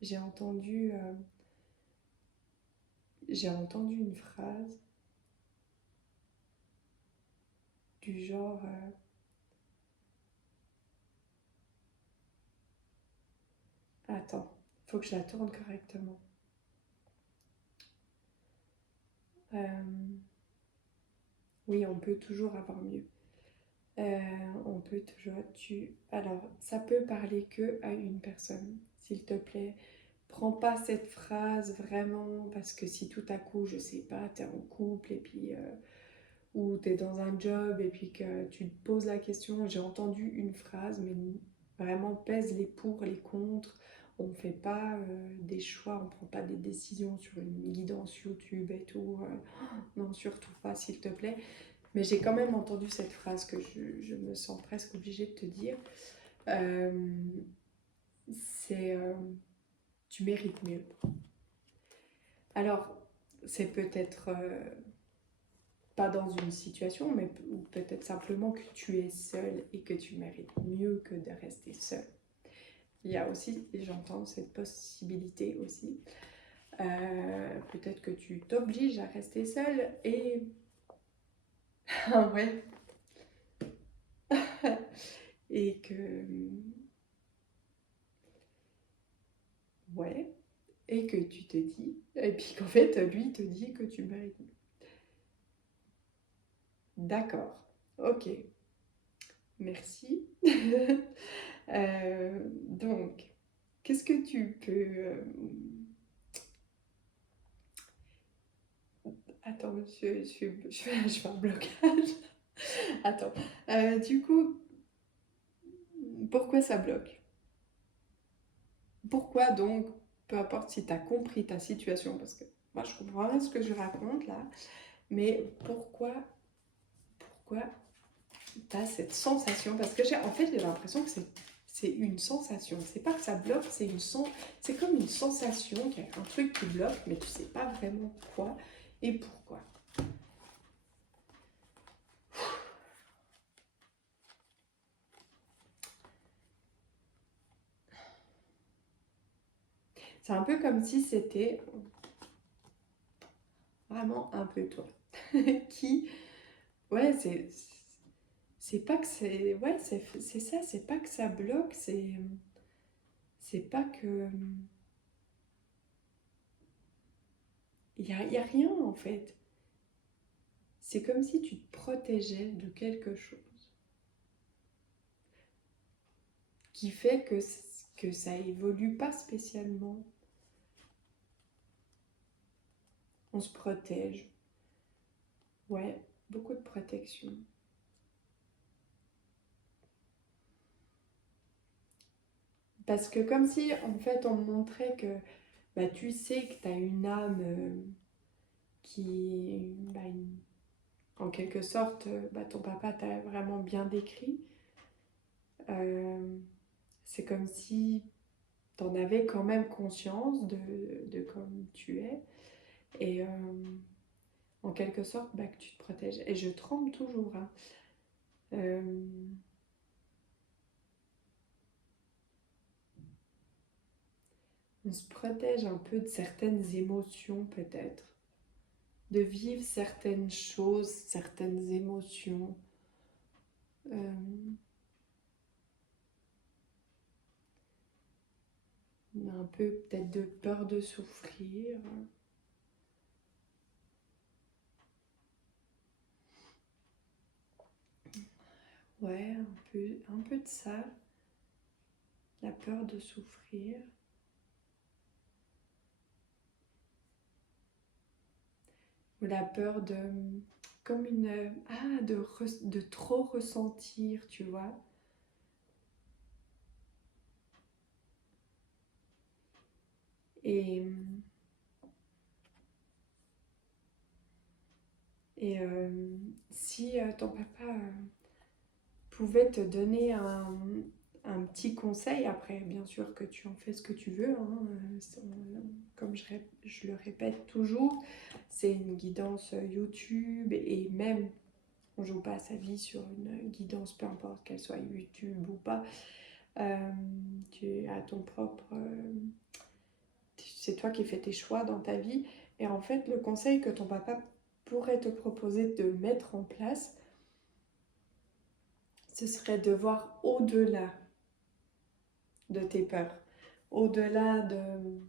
j'ai entendu, euh, j'ai entendu une phrase du genre, attends, faut que je la tourne correctement. Euh, oui, on peut toujours avoir mieux. On peut toujours. Alors, ça peut parler que à une personne, s'il te plaît. Prends pas cette phrase vraiment parce que si tout à coup, je sais pas, t'es en couple et puis ou t'es dans un job et puis que tu te poses la question, j'ai entendu une phrase, mais vraiment pèse les pour, les contre. On ne fait pas des choix, on ne prend pas des décisions sur une guidance YouTube et tout. Non, surtout pas, s'il te plaît. Mais j'ai quand même entendu cette phrase que je me sens presque obligée de te dire. Euh, c'est tu mérites mieux. Alors, c'est peut-être pas dans une situation, mais ou peut-être simplement que tu es seule et que tu mérites mieux que de rester seule. Il y a aussi, et j'entends cette possibilité aussi, peut-être que tu t'obliges à rester seule et... Ah ouais. Et que... Ouais. Et que tu te dis... Et puis qu'en fait, lui te dit que tu mérites mieux. D'accord. Ok. Merci. Donc, qu'est-ce que tu peux... Attends, je fais un blocage. Attends. Du coup, pourquoi ça bloque? Pourquoi donc, peu importe si tu as compris ta situation, parce que moi je comprends rien ce que je raconte là, mais pourquoi tu as cette sensation? Parce que en fait j'ai l'impression que c'est une sensation. C'est pas que ça bloque, c'est comme une sensation, qu'il y a un truc qui bloque, mais tu sais pas vraiment quoi et pourquoi. C'est un peu comme si c'était vraiment un peu toi. Qui, ouais, c'est pas que c'est, ouais, c'est ça, c'est pas que ça bloque, c'est pas que, y a rien en fait. C'est comme si tu te protégeais de quelque chose qui fait que ça évolue pas spécialement. On se protège. Ouais, beaucoup de protection. Parce que comme si, en fait, on me montrait que bah, tu sais que tu as une âme qui, bah, en quelque sorte, bah, ton papa t'a vraiment bien décrit. Euh, c'est comme si tu en avais quand même conscience de comme tu es. Et en quelque sorte, bah, que tu te protèges. Et je tremble toujours. Hein. Euh, on se protège un peu de certaines émotions peut-être. De vivre certaines choses, certaines émotions. Euh, on a un peu peut-être de peur de souffrir. Ouais, un peu de ça. La peur de souffrir. Ou la peur de... Comme une... Ah, de trop ressentir, tu vois. Et, et si ton papa pouvait te donner un petit conseil, après bien sûr que tu en fais ce que tu veux, hein, comme je le répète toujours, c'est une guidance YouTube et même on joue pas sa vie sur une guidance, peu importe qu'elle soit YouTube ou pas. Tu as ton propre... c'est toi qui fais tes choix dans ta vie. Et en fait, le conseil que ton papa pourrait te proposer de mettre en place, ce serait de voir au-delà de tes peurs, au-delà de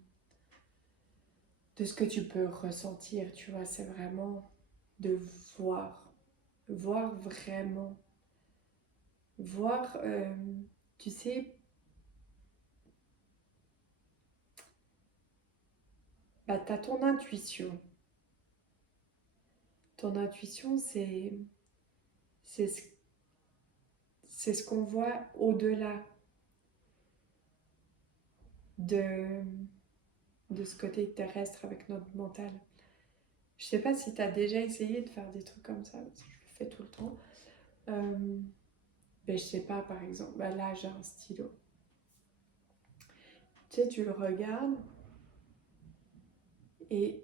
ce que tu peux ressentir, tu vois, c'est vraiment de voir vraiment, voir, tu sais, bah, tu as ton intuition. Ton intuition, c'est ce, c'est ce qu'on voit au-delà de, de ce côté terrestre avec notre mental. Je sais pas si tu as déjà essayé de faire des trucs comme ça, parce que je le fais tout le temps. Ben, je sais pas, par exemple, ben là j'ai un stylo. Tu sais, tu le regardes et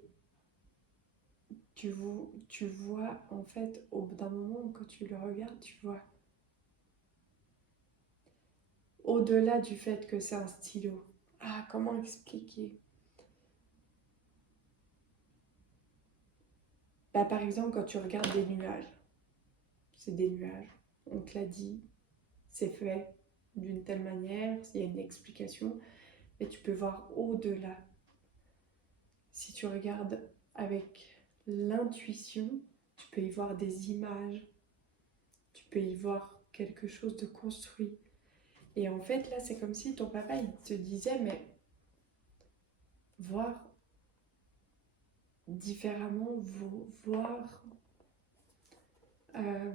tu vois, en fait, au bout d'un moment, quand tu le regardes, tu vois au-delà du fait que c'est un stylo. Ah, comment expliquer? Bah, par exemple, quand tu regardes des nuages, c'est des nuages. On te l'a dit, c'est fait d'une telle manière, il y a une explication, mais tu peux voir au-delà. Si tu regardes avec l'intuition, tu peux y voir des images, tu peux y voir quelque chose de construit. Et en fait, là, c'est comme si ton papa, il te disait, mais voir différemment, voir... euh,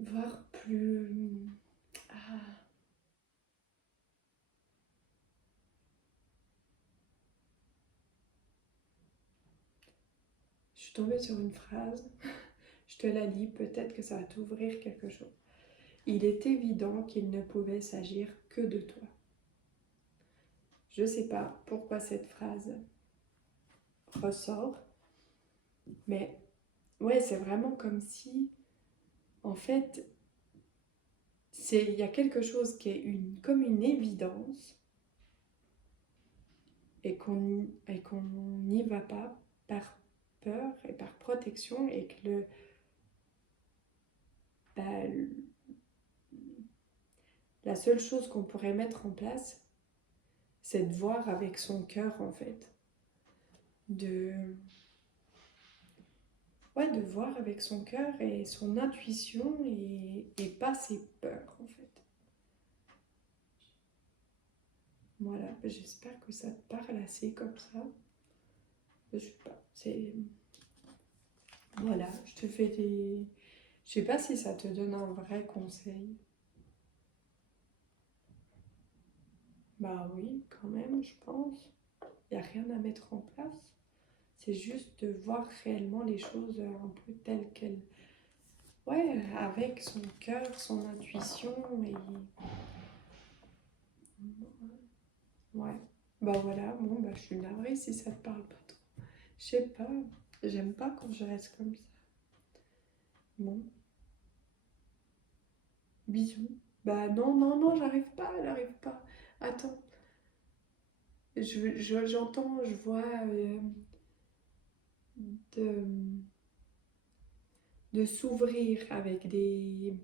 voir plus... Ah, je suis tombée sur une phrase, je te la lis, peut-être que ça va t'ouvrir quelque chose. Il est évident qu'il ne pouvait s'agir que de toi. Je ne sais pas pourquoi cette phrase ressort, mais ouais, c'est vraiment comme si En fait, il y a quelque chose qui est comme une évidence et qu'on n'y va pas par peur et par protection et que bah, la seule chose qu'on pourrait mettre en place, c'est de voir avec son cœur en fait. De, ouais, de voir avec son cœur et son intuition et pas ses peurs en fait. Voilà, j'espère que ça te parle assez comme ça. Je sais pas, c'est... Voilà, je te fais des... Je sais pas si ça te donne un vrai conseil. Bah oui, quand même, je pense. Il n'y a rien à mettre en place. C'est juste de voir réellement les choses un peu telles qu'elles. Ouais, avec son cœur, son intuition et. Ouais. Bah voilà, bon, bah je suis navrée si ça te parle pas trop. Je sais pas, j'aime pas quand je reste comme ça. Bon, bisous. Bah non, non, non, j'arrive pas. Attends, j'entends, je vois de, de s'ouvrir avec des...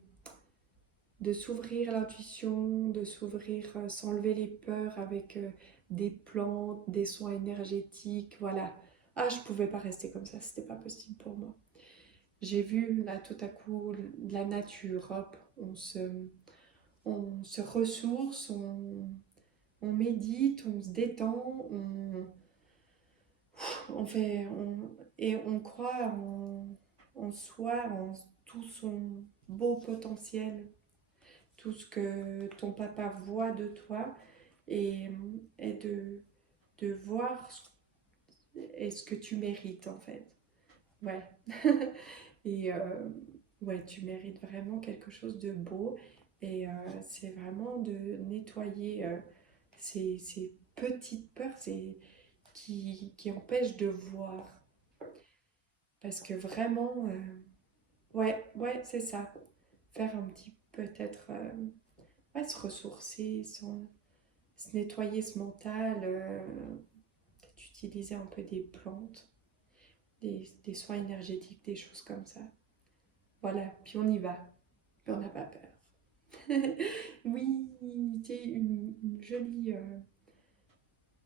de s'ouvrir l'intuition, de s'ouvrir, s'enlever les peurs avec des plantes, des soins énergétiques, voilà. Ah, je pouvais pas rester comme ça, c'était pas possible pour moi. J'ai vu là tout à coup la nature, hop, on se ressource, on médite, on se détend, on fait, et on croit en soi, en tout son beau potentiel, tout ce que ton papa voit de toi et, et de voir ce que tu mérites en fait. Ouais. Et ouais, tu mérites vraiment quelque chose de beau et c'est vraiment de nettoyer ces petites peurs qui empêchent de voir. Parce que vraiment, ouais, ouais, c'est ça. Faire un petit peut-être, ouais, se ressourcer, se nettoyer ce mental, peut-être utiliser un peu des plantes, des soins énergétiques, des choses comme ça. Voilà, puis on y va, puis on n'a pas peur. Oui, c'est une jolie...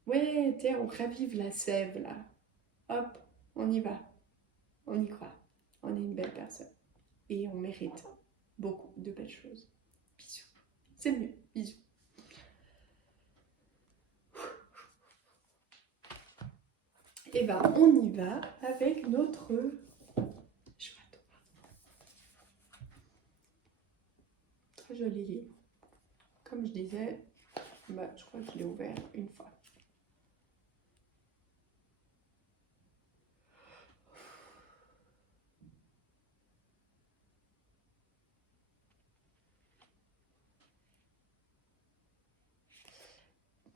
Ouais, on ravive la sève là. Hop, on y va, on y croit. On est une belle personne et on mérite beaucoup de belles choses. Bisous. C'est mieux, bisous. Et ben, on y va avec notre chouette. Très joli livre. Comme je disais, bah, je crois que je l'ai ouvert une fois.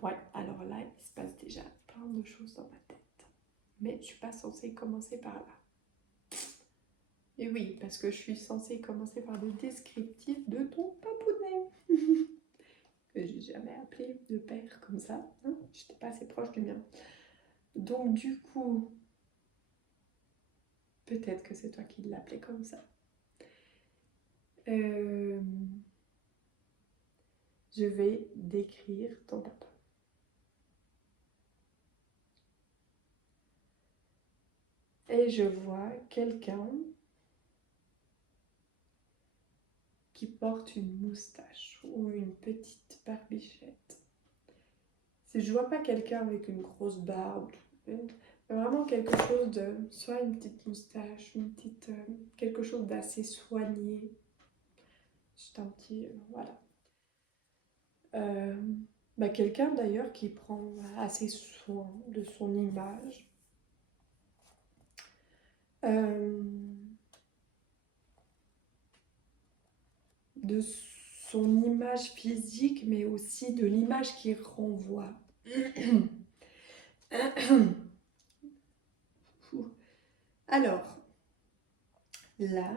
Ouais, alors là, il se passe déjà plein de choses dans ma tête. Mais je ne suis pas censée commencer par là. Et oui, parce que je suis censée commencer par le descriptif de ton papounet. Que j'ai jamais appelé de père comme ça. Hein, j'étais pas assez proche du mien. Donc du coup, peut-être que c'est toi qui l'appelais comme ça. Je vais décrire ton papa. Et je vois quelqu'un qui porte une moustache ou une petite barbichette. Je vois pas quelqu'un avec une grosse barbe, vraiment quelque chose de, soit une petite moustache, quelque chose d'assez soigné. Juste un petit, voilà. Euh, Bah, quelqu'un d'ailleurs qui prend assez soin de son image. Euh, de son image physique, mais aussi de l'image qu'il renvoie. Alors, là,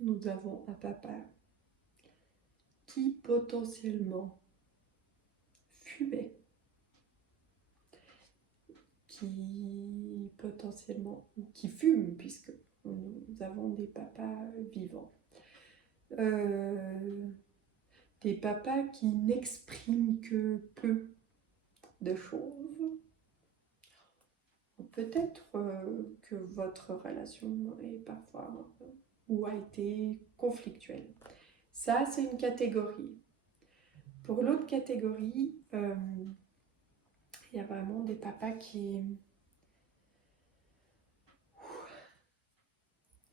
nous avons un papa qui potentiellement fumait, qui fume, puisque nous avons des papas vivants. Des papas qui n'expriment que peu de choses. Peut-être que votre relation est parfois ou a été conflictuelle. Ça, c'est une catégorie. Pour l'autre catégorie, il y a vraiment des papas qui...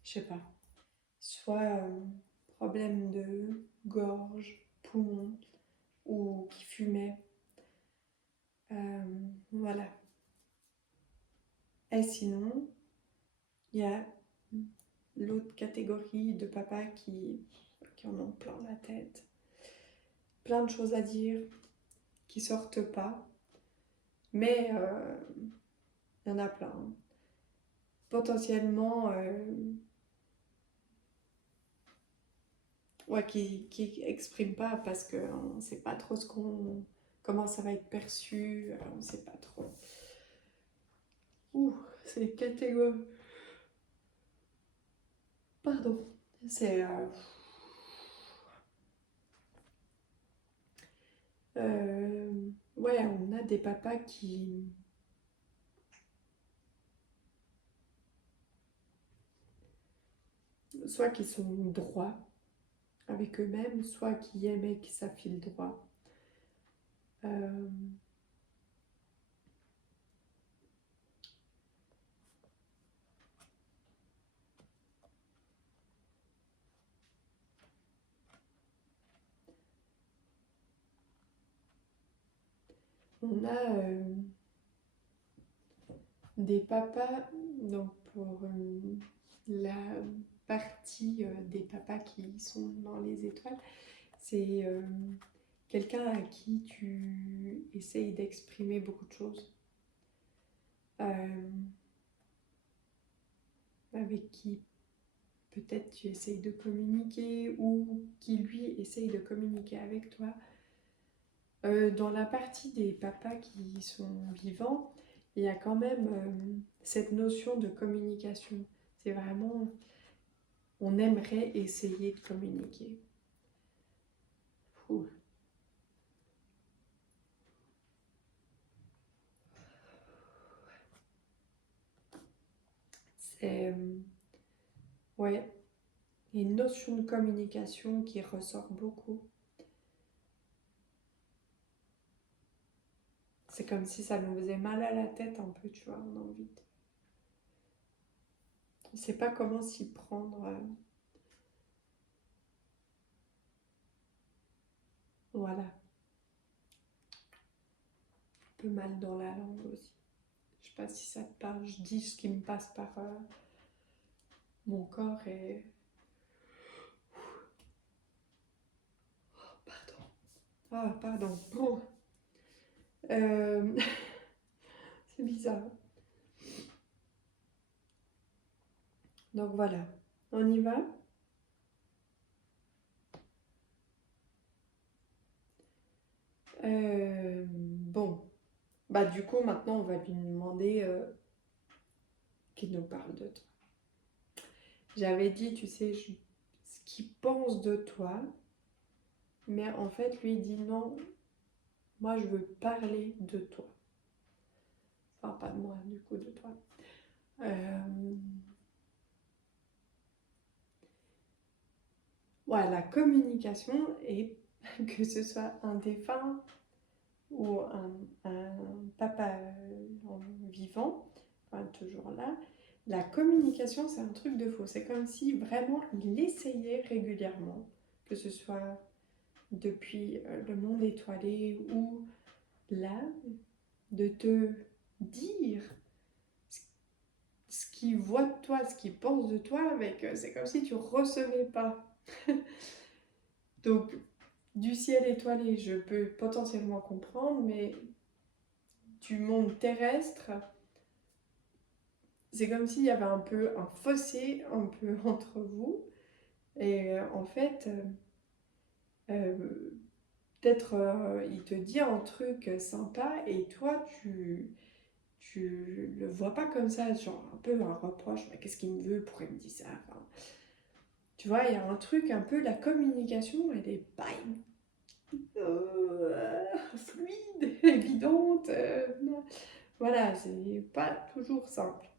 Je sais pas. Soit problème de gorge, poumon, ou qui fumaient. Voilà. Et sinon, il y a l'autre catégorie de papas qui en ont plein la tête. Plein de choses à dire qui sortent pas. Mais il y en a plein. Potentiellement, ouais, qui expriment pas parce qu'on ne sait pas trop comment ça va être perçu. On ne sait pas trop. Ouh, c'est catégorie. Pardon. C'est... ouais, on a des papas qui... Soit qui sont droits avec eux-mêmes, soit qui aimaient que ça file droit. On a des papas, donc pour la partie des papas qui sont dans les étoiles, c'est quelqu'un à qui tu essayes d'exprimer beaucoup de choses, avec qui peut-être tu essayes de communiquer ou qui lui essaye de communiquer avec toi. Dans la partie des papas qui sont vivants, il y a quand même cette notion de communication. C'est vraiment, on aimerait essayer de communiquer. Ouh. C'est, ouais, une notion de communication qui ressort beaucoup. C'est comme si ça nous faisait mal à la tête un peu, tu vois, on a envie de... On ne sait pas comment s'y prendre. Voilà. Un peu mal dans la langue aussi. Je sais pas si ça te parle, je dis ce qui me passe par mon corps et... Pardon. Ah, pardon. Bon. C'est bizarre. Donc voilà, on y va. Bon, bah du coup maintenant on va lui demander qu'il nous parle de toi. J'avais dit, tu sais, ce qu'il pense de toi, mais en fait lui il dit non, moi je veux parler de toi. Enfin pas de moi, du coup de toi. Voilà, la communication et que ce soit un défunt ou un papa vivant, enfin, toujours là, la communication c'est un truc de faux. C'est comme si vraiment il essayait régulièrement, que ce soit depuis le monde étoilé ou là, de te dire ce qu'il voit de toi, ce qu'il pense de toi, avec c'est comme si tu recevais pas. Donc du ciel étoilé, je peux potentiellement comprendre, mais du monde terrestre, c'est comme s'il y avait un peu un fossé un peu entre vous. Et en fait, euh, peut-être il te dit un truc sympa et toi, tu le vois pas comme ça, genre un peu un reproche, mais qu'est-ce qu'il me veut, pourquoi il me dit ça? Enfin, tu vois, il y a un truc un peu, la communication, elle est pas fluide, évidente. Non. Voilà, c'est pas toujours simple.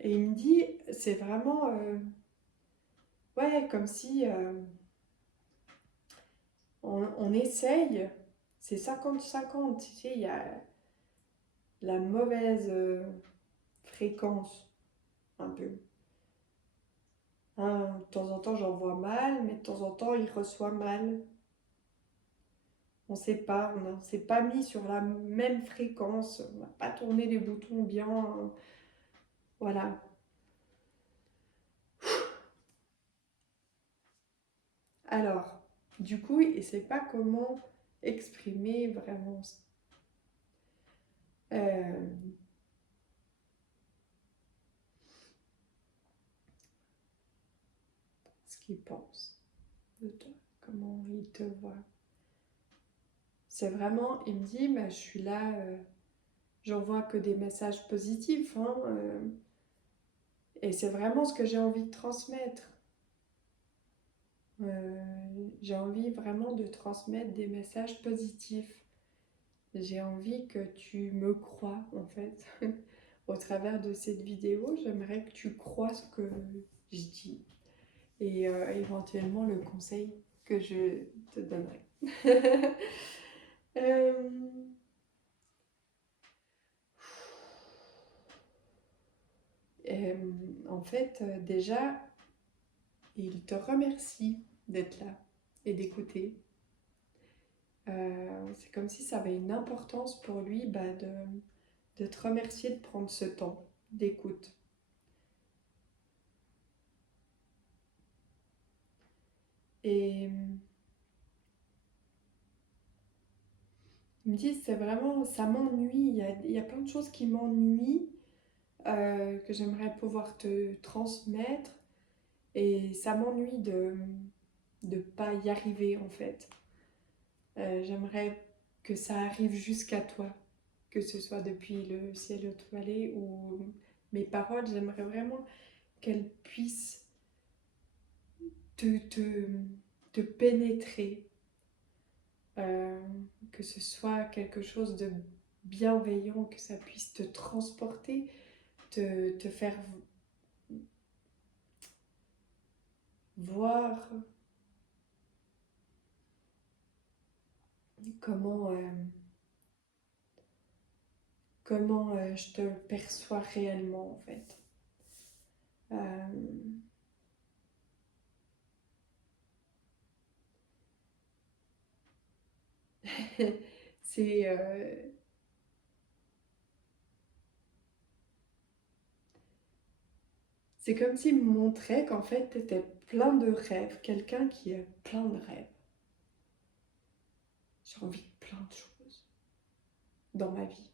Et il me dit, c'est vraiment, ouais, comme si on essaye, c'est 50-50, tu sais, il y a la mauvaise fréquence, un peu. Hein, de temps en temps, j'envoie mal, mais de temps en temps, il reçoit mal. On ne sait pas, on ne s'est pas mis sur la même fréquence, on n'a pas tourné les boutons bien. Voilà. Alors, du coup, il ne sait pas comment exprimer vraiment euh, ce qu'il pense de toi, comment il te voit. C'est vraiment, il me dit, bah, je suis là, j'envoie que des messages positifs, hein, et c'est vraiment ce que j'ai envie de transmettre. J'ai envie vraiment de transmettre des messages positifs. J'ai envie que tu me crois, en fait. Au travers de cette vidéo, j'aimerais que tu crois ce que je dis et éventuellement le conseil que je te donnerai. Euh, En fait, déjà, il te remercie d'être là et d'écouter. C'est comme si ça avait une importance pour lui bah, de te remercier de prendre ce temps d'écoute. Et il me dit, c'est vraiment, ça m'ennuie, il y a plein de choses qui m'ennuient, que j'aimerais pouvoir te transmettre, et ça m'ennuie de ne pas y arriver en fait. J'aimerais que ça arrive jusqu'à toi, que ce soit depuis le ciel étoilé ou mes paroles, j'aimerais vraiment qu'elles puissent te, te, te pénétrer, euh, que ce soit quelque chose de bienveillant, que ça puisse te transporter, te faire voir comment, comment je te perçois réellement en fait. Euh, c'est c'est comme s'il me montrait qu'en fait, tu étais plein de rêves, quelqu'un qui a plein de rêves. J'ai envie de plein de choses dans ma vie.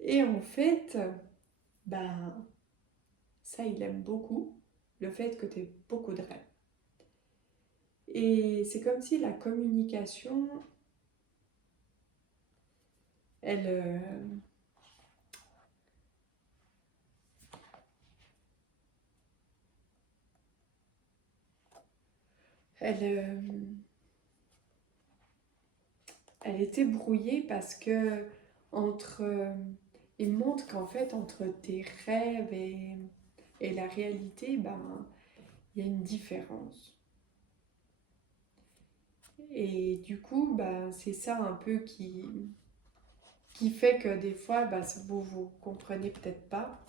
Et en fait, ben, ça, il aime beaucoup, le fait que tu aies beaucoup de rêves. Et c'est comme si la communication, elle, elle, elle était brouillée parce que entre, il montre qu'en fait, entre tes rêves et la réalité, ben, il y a une différence. Et du coup, bah, c'est ça un peu qui fait que des fois, bah, vous comprenez peut-être pas.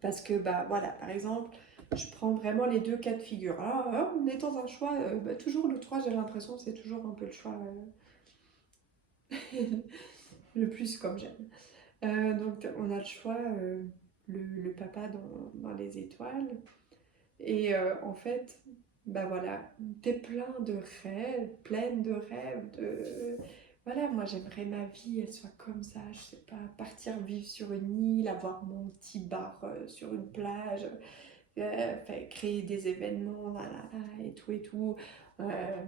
Parce que, bah, voilà, par exemple, je prends vraiment les deux cas de figure. Alors, on est dans un choix, bah, toujours le 3 j'ai l'impression, c'est toujours un peu le choix le plus comme j'aime. Donc, on a le choix, le papa dans les étoiles. Et en fait, bah voilà, t'es plein de rêves, pleine de rêves, voilà, moi j'aimerais ma vie, elle soit comme ça, je sais pas, partir vivre sur une île, avoir mon petit bar sur une plage, créer des événements, là, là, là, et tout, euh,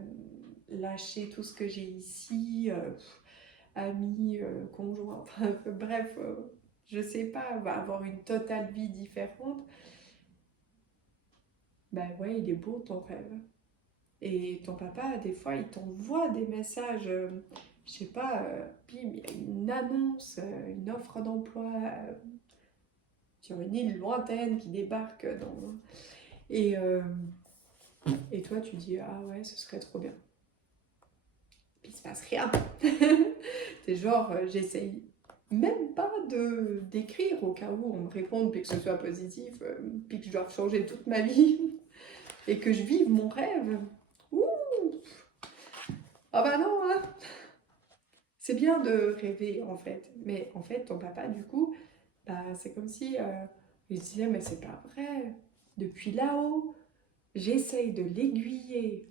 lâcher tout ce que j'ai ici, amis, conjoints, enfin, bref, je sais pas, va avoir une totale vie différente. Ben ouais, il est beau ton rêve. Et ton papa, des fois, il t'envoie des messages, je sais pas, bim, il y a une annonce, une offre d'emploi sur une île lointaine qui débarque dans... Et, euh, et toi, tu dis, ah ouais, ce serait trop bien. Puis il se passe rien. C'est genre, j'essaye même pas de d'écrire au cas où on me réponde, puis que ce soit positif, puis que je dois changer toute ma vie, et que je vive mon rêve. Ouh! Ah bah non, hein. C'est bien de rêver en fait, mais en fait ton papa du coup, bah, c'est comme si il disait mais c'est pas vrai. Depuis là-haut, j'essaye de l'aiguiller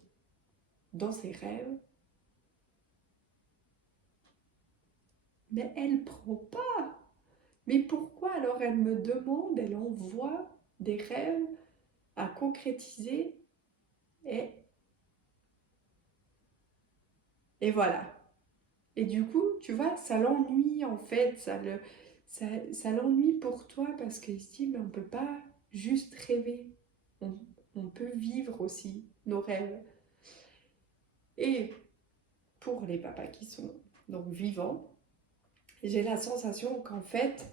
dans ses rêves, mais elle prend pas. Mais pourquoi alors elle me demande, elle envoie des rêves à concrétiser et, et voilà. Et du coup, tu vois, ça l'ennuie en fait, ça l'ennuie pour toi parce qu'il se dit, mais on peut pas juste rêver, on, on peut vivre aussi nos rêves. Et pour les papas qui sont donc vivants, j'ai la sensation qu'en fait,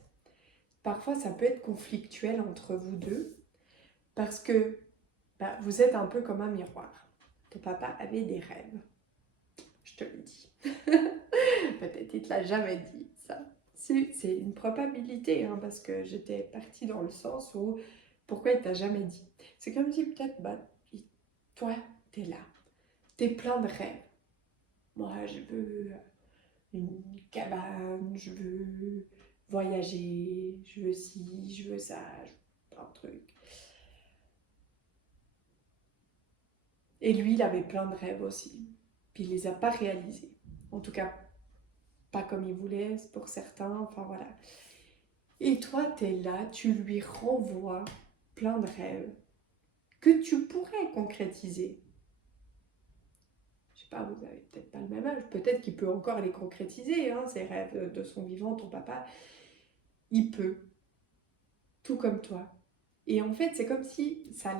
parfois ça peut être conflictuel entre vous deux parce que bah, vous êtes un peu comme un miroir. Ton papa avait des rêves, je te le dis. Peut-être il te l'a jamais dit, ça. C'est une probabilité, hein, parce que j'étais partie dans le sens où pourquoi il t'a jamais dit. C'est comme si peut-être, bah, toi, t'es là, t'es plein de rêves. Moi, je veux une cabane, je veux voyager, je veux ci, je veux ça, je veux plein de trucs. Et lui, il avait plein de rêves aussi. Puis il les a pas réalisés. En tout cas, pas comme il voulait pour certains, enfin voilà. Et toi, t'es là, tu lui renvoies plein de rêves que tu pourrais concrétiser. Je sais pas, vous avez peut-être pas le même âge, peut-être qu'il peut encore les concrétiser, hein, ces rêves de son vivant, ton papa. Il peut, tout comme toi. Et en fait, c'est comme si ça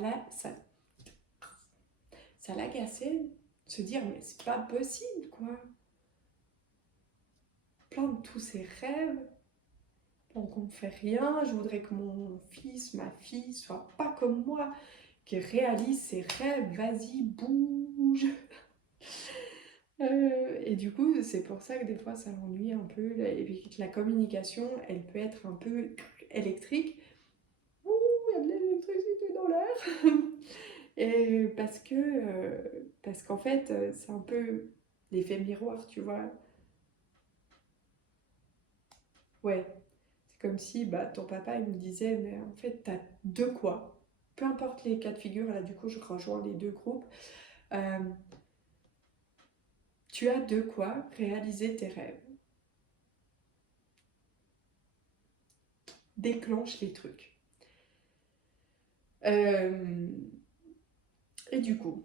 l'agaçait de se dire, mais c'est pas possible, quoi. Plein de tous ces rêves, donc on ne fait rien. Je voudrais que mon fils, ma fille, soit pas comme moi, qui réalise ses rêves. Vas-y, bouge. Et du coup, c'est pour ça que des fois, ça m'ennuie un peu. Et puis que la communication, elle peut être un peu électrique. Ouh, il y a de l'électricité dans l'air. Et parce qu'en fait, c'est un peu l'effet miroir, tu vois. Ouais, c'est comme si bah, ton papa, il me disait, mais en fait, t'as de quoi. Peu importe les cas de figure, là, du coup, je rejoins les deux groupes. Euh, Tu as de quoi réaliser tes rêves. Déclenche les trucs. Euh, et du coup,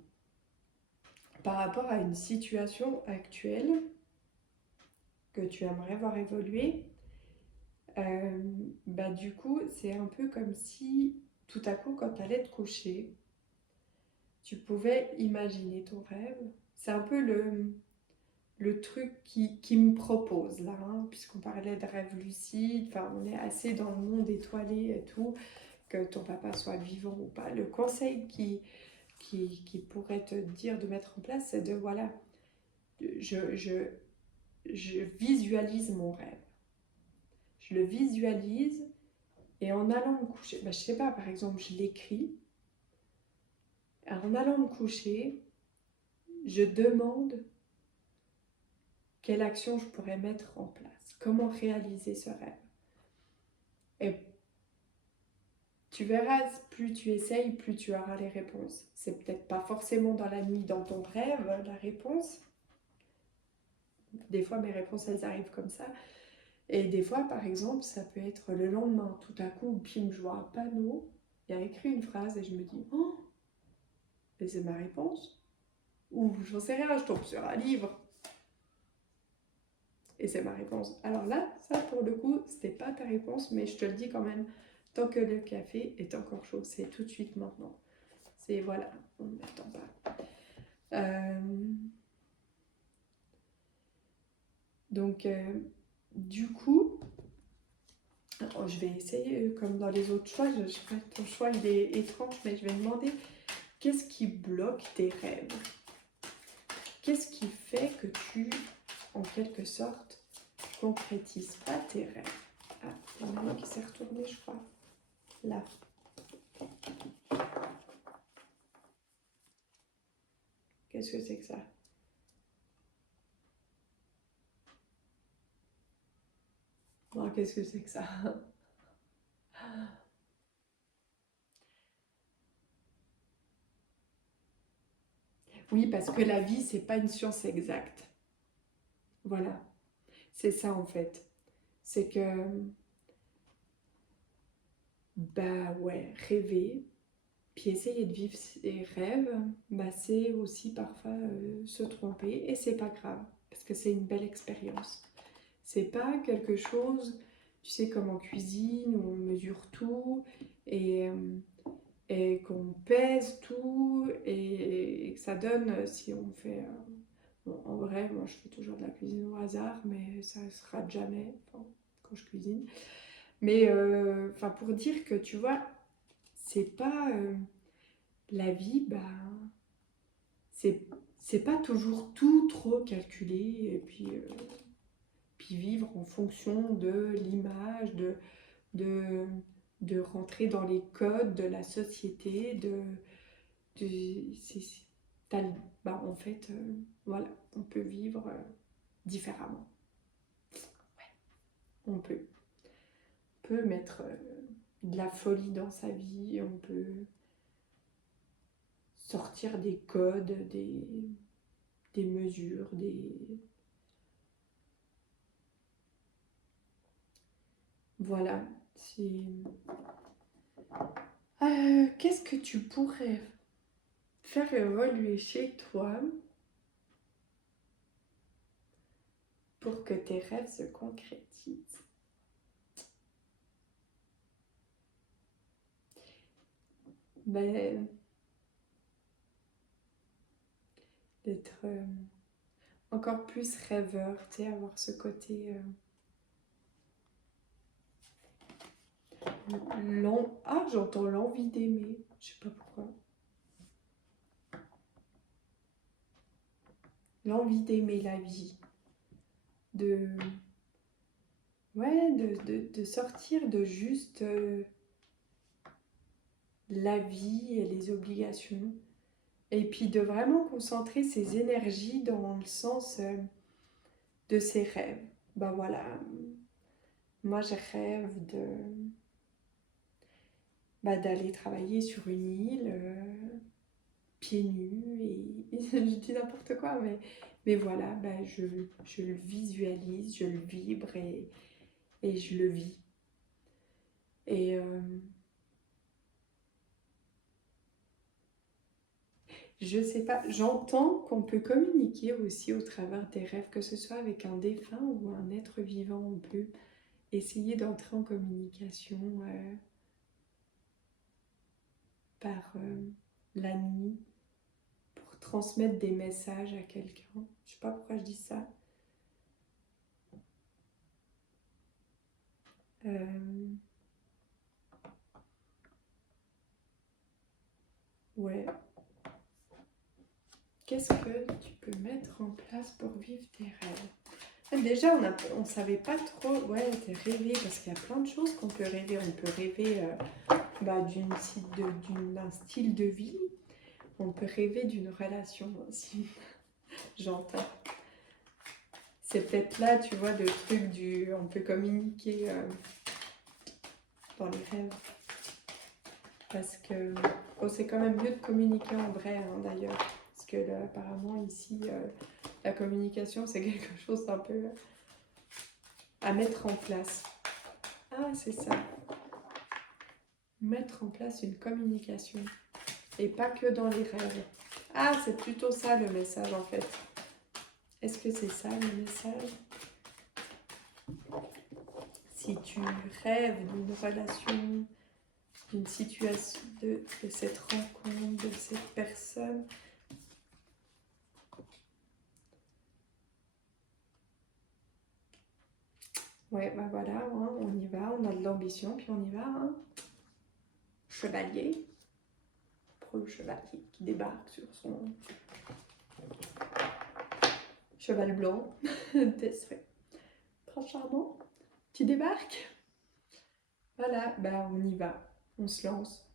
par rapport à une situation actuelle que tu aimerais voir évoluer, euh, bah du coup, c'est un peu comme si tout à coup, quand tu allais te coucher, tu pouvais imaginer ton rêve. C'est un peu le truc qui me propose là, hein, puisqu'on parlait de rêve lucide, enfin on est assez dans le monde étoilé et tout, que ton papa soit vivant ou pas. Le conseil qui pourrait te dire de mettre en place, c'est de voilà, je, je, je visualise mon rêve. Je le visualise et en allant me coucher, bah, je sais pas, par exemple, je l'écris. En allant me coucher, je demande quelle action je pourrais mettre en place, comment réaliser ce rêve. Et tu verras, plus tu essayes, plus tu auras les réponses. C'est peut-être pas forcément dans la nuit, dans ton rêve, la réponse, des fois mes réponses elles arrivent comme ça. Et des fois, par exemple, ça peut être le lendemain, tout à coup, pim, je vois un panneau, il y a écrit une phrase et je me dis, oh, mais c'est ma réponse. Ou j'en sais rien, je tombe sur un livre et c'est ma réponse. Alors là, ça pour le coup, c'était pas ta réponse, mais je te le dis quand même, tant que le café est encore chaud, c'est tout de suite maintenant. C'est voilà, on n'attend pas. Donc, du coup, alors, je vais essayer, comme dans les autres choix, je sais pas, ton choix il est étrange, mais je vais demander qu'est-ce qui bloque tes rêves? Qu'est-ce qui fait que tu, en quelque sorte, concrétises pas tes rêves? Ah, il y en a un qui s'est retourné, je crois. Là. Qu'est-ce que c'est que ça? Non, qu'est-ce que c'est que ça? Oui, parce que la vie, c'est pas une science exacte. Voilà, c'est ça en fait. C'est que, bah ouais, rêver, puis essayer de vivre ses rêves, bah c'est aussi parfois se tromper et c'est pas grave parce que c'est une belle expérience. C'est pas quelque chose, tu sais, comme en cuisine où on mesure tout et, euh, et qu'on pèse tout et que ça donne si on fait. Bon, en vrai, moi je fais toujours de la cuisine au hasard, mais ça se rate jamais enfin, quand je cuisine. Mais enfin, pour dire que tu vois, c'est pas. La vie, bah, c'est c'est pas toujours tout trop calculé et puis vivre en fonction de l'image, de, de rentrer dans les codes de la société, c'est- bah, en fait, voilà, on peut vivre différemment. On peut mettre de la folie dans sa vie, on peut sortir des codes, des mesures, des... Voilà, c'est... qu'est-ce que tu pourrais faire évoluer chez toi pour que tes rêves se concrétisent? Ben, d'être encore plus rêveur, tu sais, avoir ce côté... Ah, j'entends l'envie d'aimer, je sais pas pourquoi. L'envie d'aimer la vie, de... Ouais, de sortir de juste la vie et les obligations. Et puis de vraiment concentrer ses énergies dans le sens de ses rêves. Ben voilà, moi je rêve bah, d'aller travailler sur une île, pieds nus, et je dis n'importe quoi, mais voilà, bah, je le visualise, je le vibre et je le vis. Et je sais pas, j'entends qu'on peut communiquer aussi au travers des rêves, que ce soit avec un défunt ou un être vivant, on peut essayer d'entrer en communication par la nuit pour transmettre des messages à quelqu'un. Je sais pas pourquoi je dis ça. Euh, ouais. Qu'est-ce que tu peux mettre en place pour vivre tes rêves? Déjà, on savait pas trop, ouais, rêver, parce qu'il y a plein de choses qu'on peut rêver. On peut rêver bah, d'un style de vie. On peut rêver d'une relation aussi. J'entends. C'est peut-être là, tu vois, le truc du... On peut communiquer dans les rêves. Parce que c'est quand même mieux de communiquer en vrai, hein, d'ailleurs. Parce que là, apparemment, ici, La communication, c'est quelque chose d'un peu à mettre en place. Ah, c'est ça. Mettre en place une communication. Et pas que dans les rêves. Ah, c'est plutôt ça le message en fait. Est-ce que c'est ça le message? Si tu rêves d'une relation, d'une situation, de cette rencontre, de cette personne, ouais, bah voilà, hein, on y va, on a de l'ambition, puis on y va. Hein. Chevalier, preux chevalier qui débarque sur son cheval blanc. C'est très charmant. Tu débarques? Voilà, bah on y va, on se lance.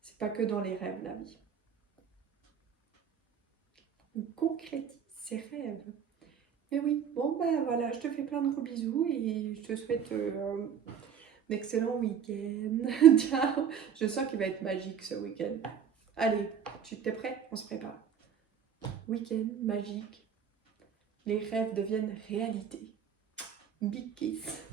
C'est pas que dans les rêves, la vie. On concrétise ses rêves. Mais oui, bon ben voilà, je te fais plein de gros bisous et je te souhaite un excellent week-end. Tiens, je sens qu'il va être magique ce week-end. Allez, tu t'es prêt? On se prépare. Week-end magique. Les rêves deviennent réalité. Big kiss.